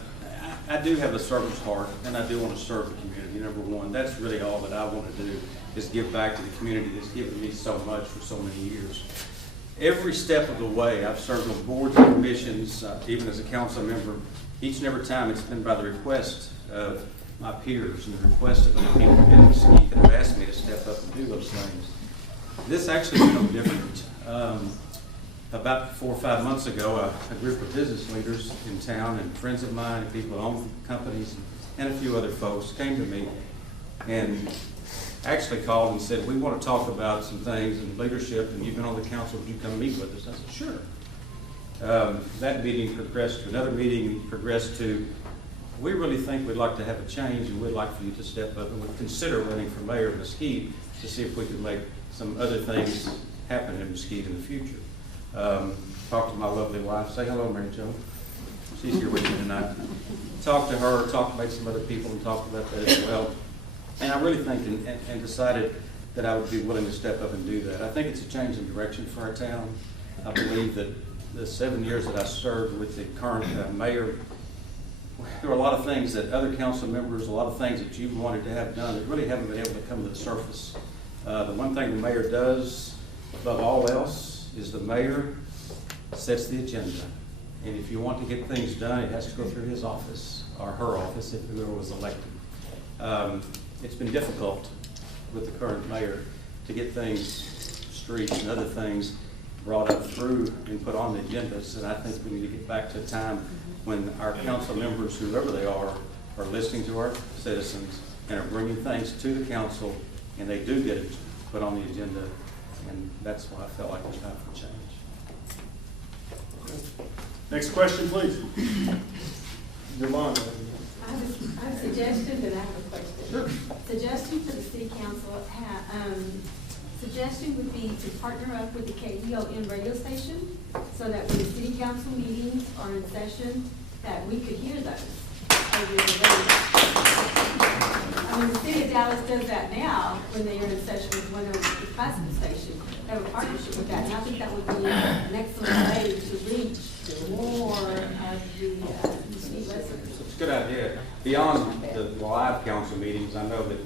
I do have a servant's heart, and I do want to serve the community, number one. That's really all that I want to do, is give back to the community that's given me so much for so many years. Every step of the way, I've served on boards and commissions, even as a council member. Each and every time, it's been by the request of my peers and the request of other people in Mesquite that have asked me to step up and do those things. This actually is no different. About 4 or 5 months ago, a group of business leaders in town and friends of mine and people who own companies and a few other folks came to me and actually called and said, we want to talk about some things in leadership, and you've been on the council, would you come meet with us? I said, sure. That meeting progressed to another meeting, progressed to, we really think we'd like to have a change and we'd like for you to step up and would consider running for mayor of Mesquite to see if we could make some other things happen in Mesquite in the future. Talked to my lovely wife. Say hello, Mary Jo. She's here with you tonight. Talked to her, talked to some other people and talked about that as well. And I really think and decided that I would be willing to step up and do that. I think it's a change in direction for our town. I believe that the 7 years that I served with the current mayor, there were a lot of things that other council members, a lot of things that you wanted to have done that really haven't been able to come to the surface. The one thing the mayor does above all else is the mayor sets the agenda. And if you want to get things done, it has to go through his office, or her office, if whoever was elected. It's been difficult with the current mayor to get things, streets and other things, brought up through and put on the agendas. And I think we need to get back to a time when our council members, whoever they are listening to our citizens and are bringing things to the council, and they do get it put on the agenda. And that's why I felt like it was time for change. Next question, please. Yvonne. I have a suggestion, and I have a question. Sure. Suggestion for the city council, suggestion would be to partner up with the KEON radio station so that when the city council meetings are in session, that we could hear those over the radio. I mean, the city of Dallas does that now when they are in session with one of the Casper station. They have a partnership with that, and I think that would be an excellent way to reach more of the Mesquite residents. It's a good idea. Beyond the live council meetings, I know that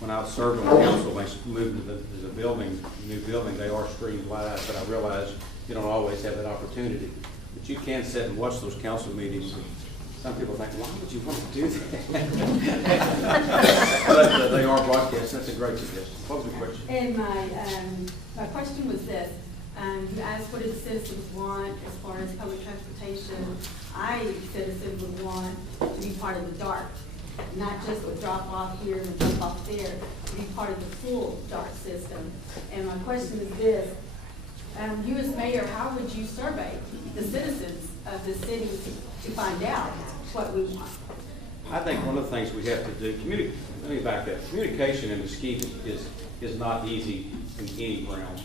when I served on the council, when they moved to the new building, they are streamed live, but I realize you don't always have that opportunity. But you can sit and watch those council meetings. Some people think, why would you want to do that? But they are broadcast. That's a great suggestion. What was the question? And my question was this. You asked what do the citizens want as far as public transportation. Citizens would want to be part of the DART, not just a drop off here and a drop off there, to be part of the full DART system. And my question is this. You as mayor, how would you survey the citizens of the city to find out what we want? I think one of the things we have to do, let me back up. Communication in Mesquite is not easy in any realm.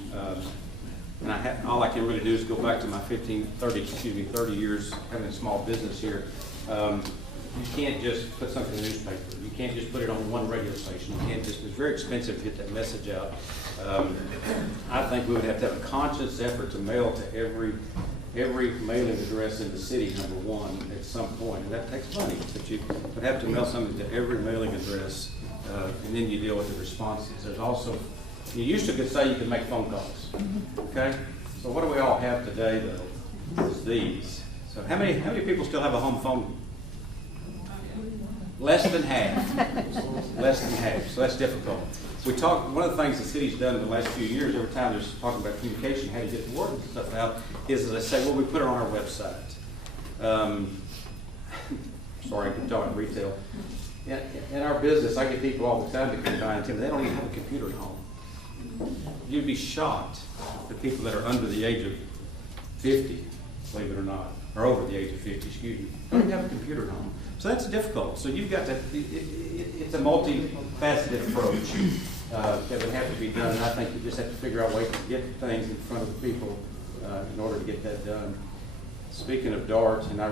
And all I can really do is go back to my 30 years having a small business here. You can't just put something in the newspaper. You can't just put it on one radio station. You can't just, it's very expensive to get that message out. I think we would have to have a conscious effort to mail to every mailing address in the city, number one, at some point. And that takes money, but you would have to mail something to every mailing address, and then you deal with the responses. There's also, you used to could say you could make phone calls, okay? So what do we all have today, though, is these. So how many people still have a home phone? Less than half. Less than half, so that's difficult. One of the things the city's done in the last few years, every time there's talking about communication, how to get the word and stuff out, is they say, well, we put it on our website. Sorry, I'm talking retail. In our business, I get people all the time to come by and tell me they don't even have a computer at home. You'd be shocked at people that are under the age of 50, believe it or not, or over the age of 50, excuse me, don't even have a computer at home. So that's difficult. So you've got to, it's a multifaceted approach that would have to be done. And I think you just have to figure out ways to get things in front of the people in order to get that done. Speaking of DART, and I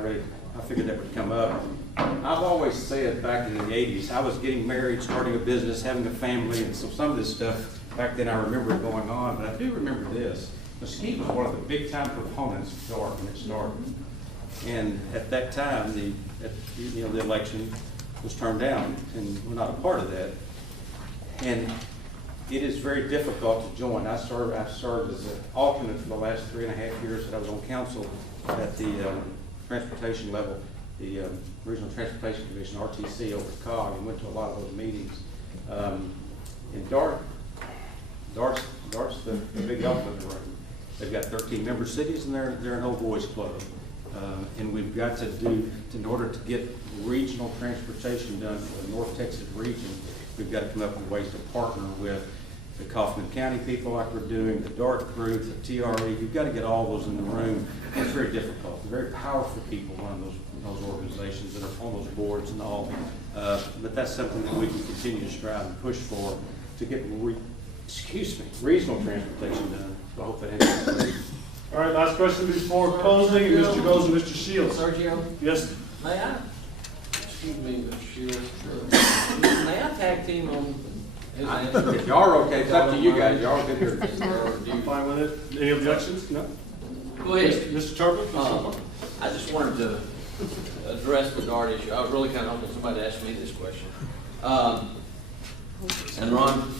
figured that would come up. I've always said back in the 80s, I was getting married, starting a business, having a family, and so some of this stuff back then I remember it going on, but I do remember this. Mesquite was one of the big time proponents of DART when it started. And at that time, the election was turned down, and we're not a part of that. And it is very difficult to join. I've served as an alternate for the last 3.5 years that I was on council at the transportation level, the Regional Transportation Commission, RTC, over at COG, and went to a lot of those meetings. And DART's the big elephant in the room. They've got 13 member cities, and they're an old boys club. And we've got to do, in order to get regional transportation done for the North Texas region, we've got to come up with ways to partner with the Kaufman County people like we're doing, the DART group, the TRE. You've got to get all those in the room. It's very difficult. They're very powerful people run those organizations that are on those boards and all. But that's something that we can continue to strive and push for to get regional transportation done. So I hope that answers. All right, last question before closing, Mr. Goes and Mr. Shields. Sergio? Yes. May I? Excuse me, Mr. Shields. May I tag team on his answer? If y'all are okay, it's up to you guys. Y'all can hear it. I'm fine with it. Any objections? No? Go ahead. Mr. Tarpley? I just wanted to address the DART issue. I was really kind of hoping somebody asked me this question. And Ron,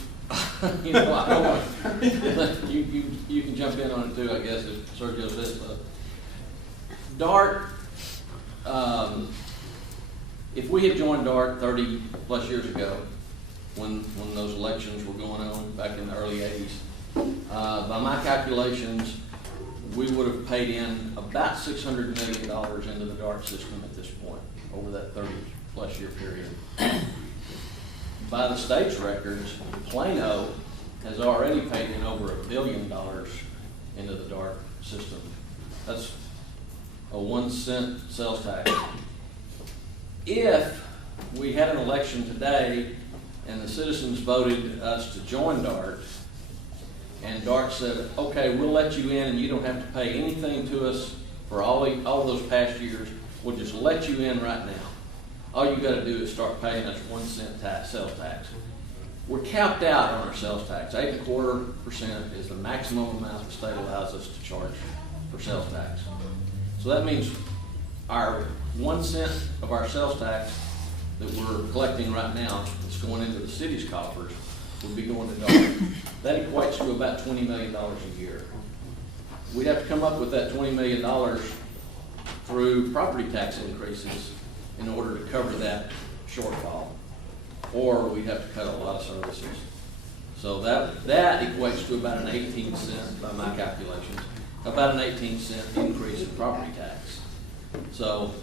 you know, I don't want you can jump in on it too, I guess, if Sergio says so. DART, if we had joined DART 30 plus years ago, when those elections were going on back in the early 80s, by my calculations, we would have paid in about $600 million into the DART system at this point, over that 30 plus year period. By the state's records, Plano has already paid in over $1 billion into the DART system. That's a 1 cent sales tax. If we had an election today and the citizens voted us to join DART, and DART said, okay, we'll let you in and you don't have to pay anything to us for all those past years, we'll just let you in right now. All you got to do is start paying us 1 cent sales tax. We're capped out on our sales tax. 8.25% is the maximum amount the state allows us to charge for sales tax. So that means our 1 cent of our sales tax that we're collecting right now that's going into the city's coffers would be going to DART. That equates to about $20 million a year. We'd have to come up with that $20 million through property tax increases in order to cover that shortfall, or we'd have to cut a lot of services. So that equates to about an 18 cent, by my calculations, about an 18 cent increase in property tax. So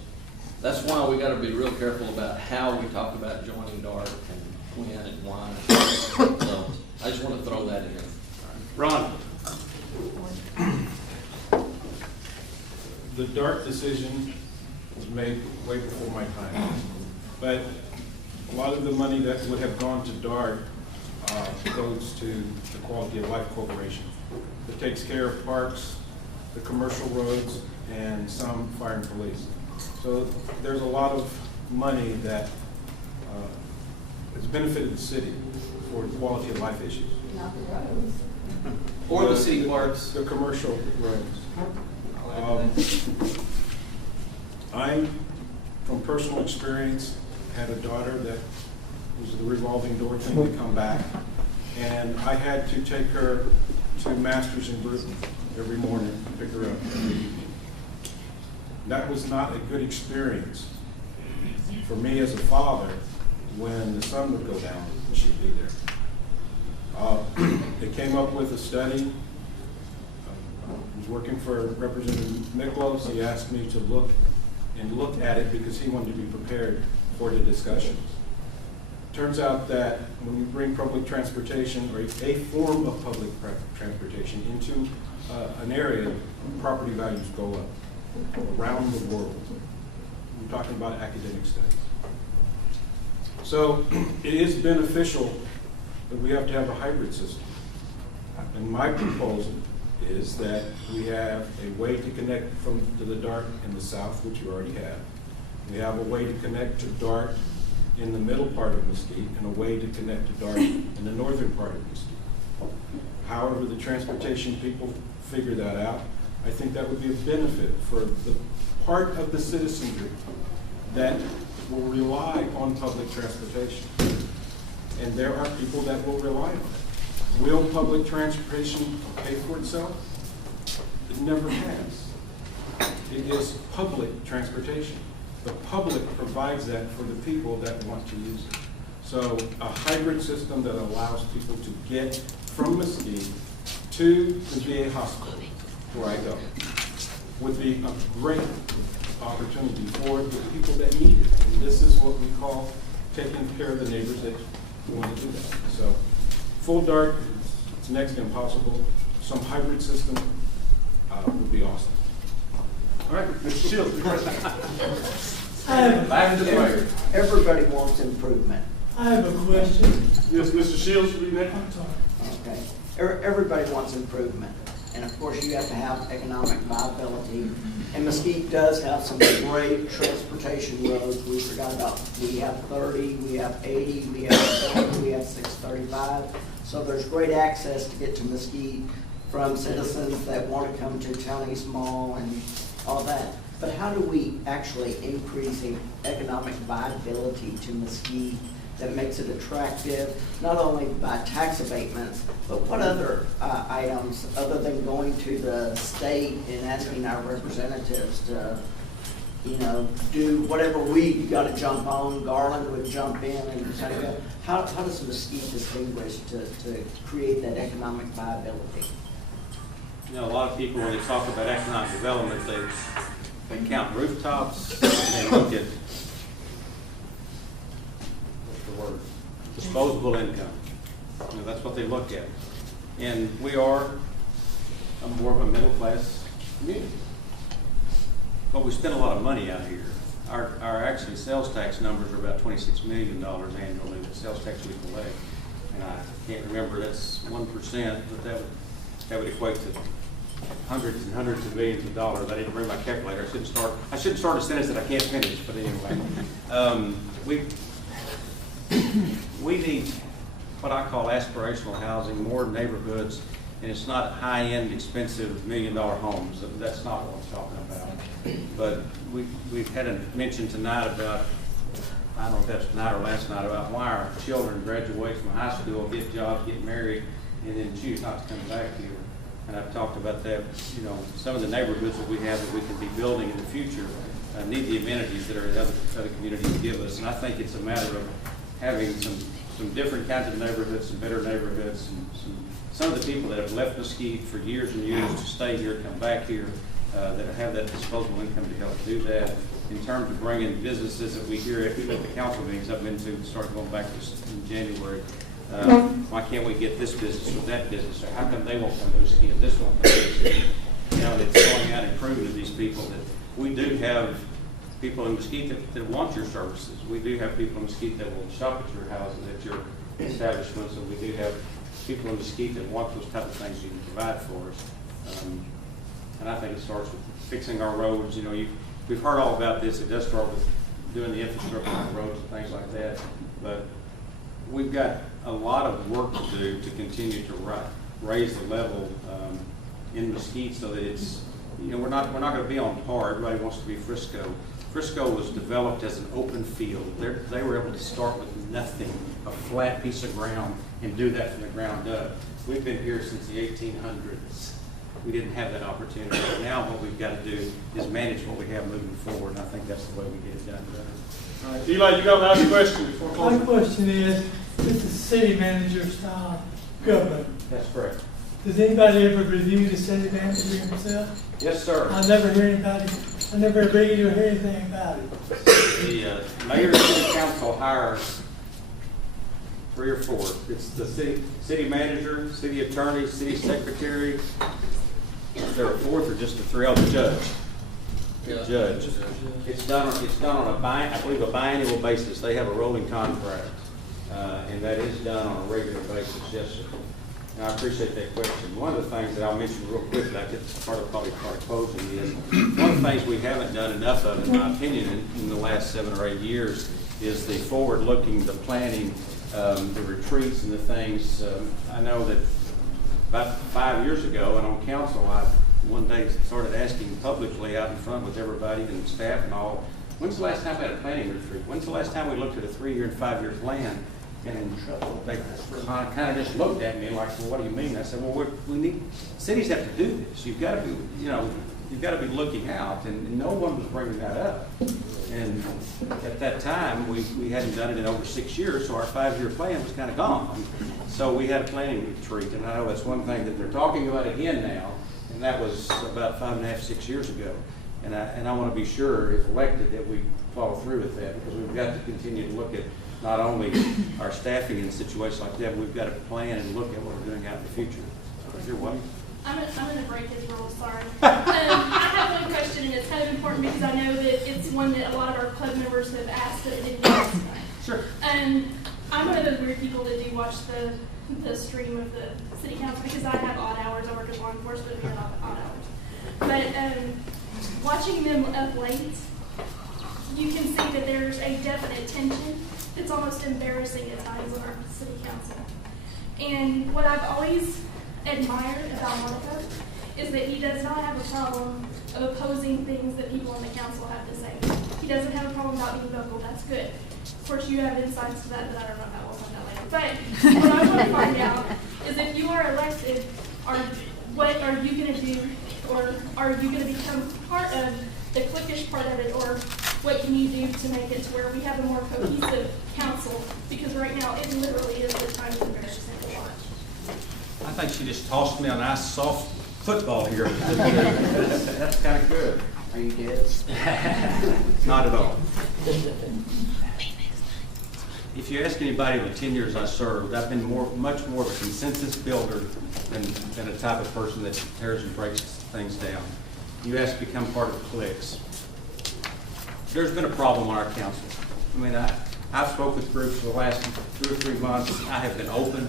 that's why we got to be real careful about how we talk about joining DART and when and why. So I just want to throw that in. Ron. The DART decision was made way before my time. But a lot of the money that would have gone to DART goes to the Quality of Life Corporation. It takes care of parks, the commercial roads, and some fire and police. So there's a lot of money that has benefited the city for quality of life issues. Not the roads. Or the city parks. The commercial roads. I, from personal experience, had a daughter that was the revolving door thing to come back. And I had to take her to Masters in Group every morning to pick her up. That was not a good experience for me as a father when the sun would go down and she'd be there. They came up with a study. I was working for Representative Miklos. He asked me to look at it because he wanted to be prepared for the discussions. Turns out that when you bring public transportation or a form of public transportation into an area, property values go up around the world. We're talking about academic studies. So it is beneficial that we have to have a hybrid system. And my proposal is that we have a way to connect to the DART in the south, which we already have. We have a way to connect to DART in the middle part of Mesquite and a way to connect to DART in the northern part of Mesquite. However the transportation people figure that out, I think that would be a benefit for the part of the citizenry that will rely on public transportation. And there are people that will rely on it. Will public transportation pay for itself? It never has. It is public transportation. The public provides that for the people that want to use it. So a hybrid system that allows people to get from Mesquite to the VA hospital, where I go, would be a great opportunity for the people that need it. And this is what we call taking care of the neighbors that want to do that. So full DART, it's next to impossible. Some hybrid system would be awesome. All right, Mr. Shields, Back to the record. Everybody wants improvement. I have a question. Yes, Mr. Shields, will be next. I'm sorry. Okay. Everybody wants improvement. And of course, you have to have economic viability. And Mesquite does have some great transportation roads. We forgot about, we have 30, we have 80, we have 70, we have 635. So there's great access to get to Mesquite from citizens that want to come to Townies Mall and all that. But how do we actually increase economic viability to Mesquite that makes it attractive, not only by tax abatements, but what other items, other than going to the state and asking our representatives to, do whatever we got to jump on, Garland would jump in and kind of go, how does Mesquite distinguish to create that economic viability? A lot of people, when they talk about economic development, they count rooftops, and they look at, what's the word, disposable income. That's what they look at. And we are more of a middle class community. But we spend a lot of money out here. Our actually sales tax numbers are about $26 million annually, the sales tax we collect. And I can't remember, that's 1%, but that would equate to hundreds and hundreds of millions of dollars. I didn't bring my calculator. I shouldn't start a sentence that I can't finish, but anyway. We need what I call aspirational housing, more neighborhoods, and it's not high-end, expensive $1 million homes. That's not what I'm talking about. But we've had a mention tonight about, I don't know if that's tonight or last night, about why our children graduate from high school, get jobs, get married, and then choose not to come back here. And I've talked about that, some of the neighborhoods that we have that we can be building in the future need the amenities that other communities give us. And I think it's a matter of having some different kinds of neighborhoods, some better neighborhoods, and some of the people that have left Mesquite for years and years to stay here, come back here, that have that disposable income to help do that. In terms of bringing businesses that we hear at the council meetings I've been to, start going back in January. Why can't we get this business or that business? Or how come they won't come to Mesquite and this won't come to Mesquite? It's going out and proving to these people that we do have people in Mesquite that want your services. We do have people in Mesquite that will shop at your houses, at your establishments, and we do have people in Mesquite that want those type of things you can provide for us. And I think it starts with fixing our roads. We've heard all about this. It does start with doing the infrastructure on the roads and things like that. But we've got a lot of work to do to continue to raise the level in Mesquite so that it's, we're not going to be on par. Everybody wants to be Frisco. Frisco was developed as an open field. They were able to start with nothing, a flat piece of ground, and do that from the ground up. We've been here since the 1800s. we didn't have that opportunity. But now what we've got to do is manage what we have moving forward, and I think that's the way we get it done. All right, Eli, you got to ask a question before My closing. question is, this is city manager style government. That's correct. Does anybody ever review the city manager himself? Yes, sir. I never read or hear anything about it. The mayor and city council hires 3 or 4. It's the city manager, city attorney, city secretary. Is there a 4th or just the 3? Oh, the judge. The judge. It's done on I believe a biannual basis. They have a rolling contract, and that is done on a regular basis. Yes, sir. And I appreciate that question. One of the things that I'll mention real quickly, I get probably part of closing, is one of the things we haven't done enough of, in my opinion, in the last 7 or 8 years, is the forward-looking, the planning, the retreats and the things. I know that about 5 years ago, and on council, I one day started asking publicly out in front with everybody and staff and all, when's the last time we had a planning retreat? When's the last time we looked at a 3-year and 5-year plan? And they kind of just looked at me like, well, what do you mean? I said, well, we need, cities have to do this. You've got to be, you've got to be looking out, and no one was bringing that up. And at that time, we hadn't done it in over 6 years, so our 5-year plan was kind of gone. So we had a planning retreat, and I know that's one thing that they're talking about again now, and that was about 5.5, 6 years ago. And I want to be sure, if elected, that we follow through with that, because we've got to continue to look at not only our staffing in situations like that, but we've got to plan and look at what we're doing out in the future. Is there one? I'm going to break his rules, sorry. I have one question, and it's kind of important because I know that it's one that a lot of our club members have asked that I didn't ask tonight. Sure. I'm one of those weird people that do watch the stream of the city council because I have odd hours. I work in law enforcement, we have odd hours. But watching them up late, you can see that there's a definite tension. It's almost embarrassing at times in our city council. And what I've always admired about Monica is that he does not have a problem of opposing things that people on the council have to say. He doesn't have a problem about being vocal. That's good. Of course, you have insights to that I don't know about. We'll find out later. But what I want to find out is if you are elected, what are you going to do, or are you going to become part of the cliquish part of it, or what can you do to make it to where we have a more cohesive council? Because right now, it literally is at times embarrassing to watch. I think she just tossed me a nice soft football here. That's kind of good. Are you dead? Not at all. If you ask anybody in the 10 years I served, I've been much more of a consensus builder than a type of person that tears and breaks things down. You ask to become part of cliques. There's been a problem on our council. I mean, I've spoke with groups for the last 2 or 3 months. I have been open.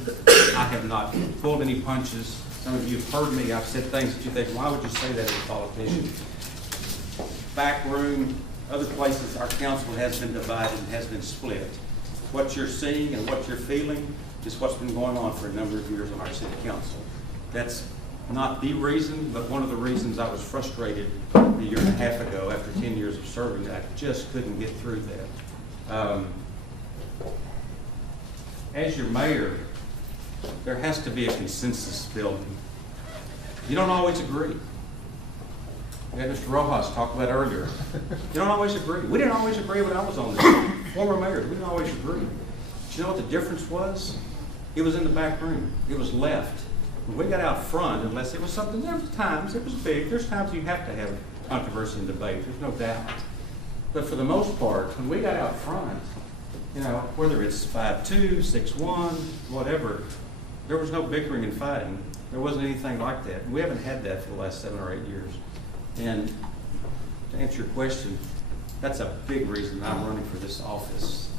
I have not pulled any punches. Some of you have heard me. I've said things that you think, why would you say that as a politician? Back room, other places, our council has been divided and has been split. What you're seeing and what you're feeling is what's been going on for a number of years on our city council. That's not the reason, but one of the reasons I was frustrated a year and a half ago after 10 years of serving. I just couldn't get through that. As your mayor, there has to be a consensus building. You don't always agree. We had Mr. Rojas talk about earlier. You don't always agree. We didn't always agree when I was on this. Former mayors, we didn't always agree. But you know what the difference was? It was in the back room. It was left. When we got out front, unless it was something, there was times, it was big. There's times you have to have controversy and debate. There's no doubt. But for the most part, when we got out front, you know, whether it's 5-2, 6-1, whatever, there was no bickering and fighting. There wasn't anything like that. We haven't had that for the last 7 or 8 years. And to answer your question, that's a big reason I'm running for this office,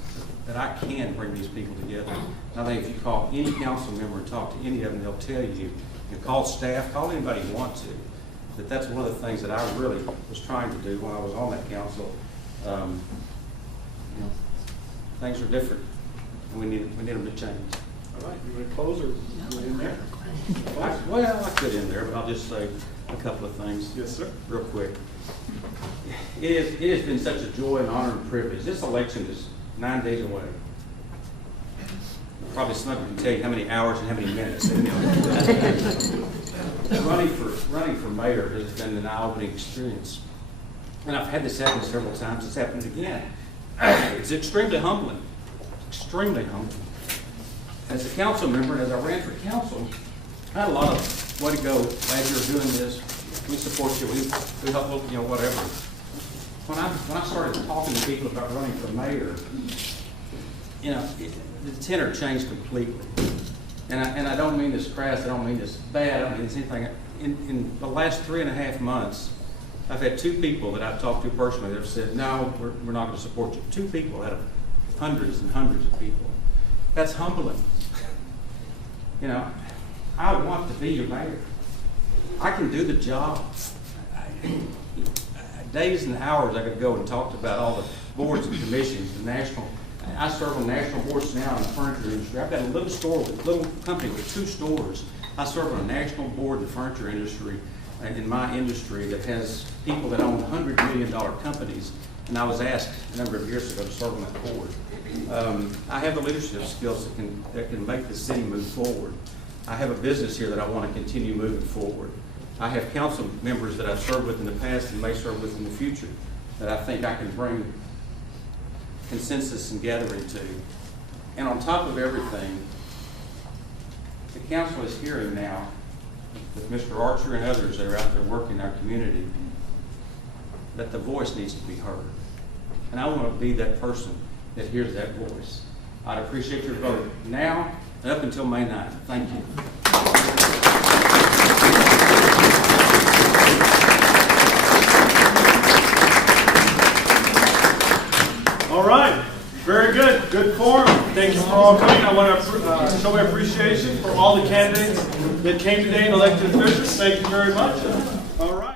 that I can bring these people together. And I think if you call any council member and talk to any of them, they'll tell you, call staff, call anybody you want to, that that's one of the things that I really was trying to do when I was on that council. You know, things are different, and we need them to change. All right, you want to close or go in there? Well, I could in there, but I'll just say a couple of things. Yes, sir. Real quick. It has been such a joy and honor and privilege. This election is 9 days away. probably somebody can tell you how many hours and how many minutes. Running for mayor has been an eye-opening experience. And I've had this happen several times. It's happened again. It's extremely humbling. Extremely humbling. As a council member, and as I ran for council, I had a lot of way to go. Glad you're doing this. We support you. We help, you know, whatever. When I started talking to people about running for mayor, you know, the tenor changed completely. And I don't mean this crass. I don't mean this bad. I don't mean this anything. In the last 3.5 months, I've had 2 people that I've talked to personally that have said, no, we're not going to support you. 2 people out of hundreds and hundreds of people. That's humbling. You know, I want to be your mayor. I can do the job. Days and hours I could go and talk about all the boards and commissions, the national. I serve on national boards now in the furniture industry. I've got a little company with 2 stores. I serve on a national board in the furniture industry, in my industry, that has people that own $100 million companies. And I was asked a number of years ago to serve on that board. I have the leadership skills that can make the city move forward. I have a business here that I want to continue moving forward. I have council members that I've served with in the past and may serve with in the future that I think I can bring consensus and gathering to. And on top of everything, the council is hearing now, with Mr. Archer and others that are out there working in our community, that the voice needs to be heard. And I want to be that person that hears that voice. I'd appreciate your vote now and up until May 9th. Thank you. All right, very good. Good quorum. Thank you for all coming. I want to show my appreciation for all the candidates that came today and elected officials. Thank you very much. All right.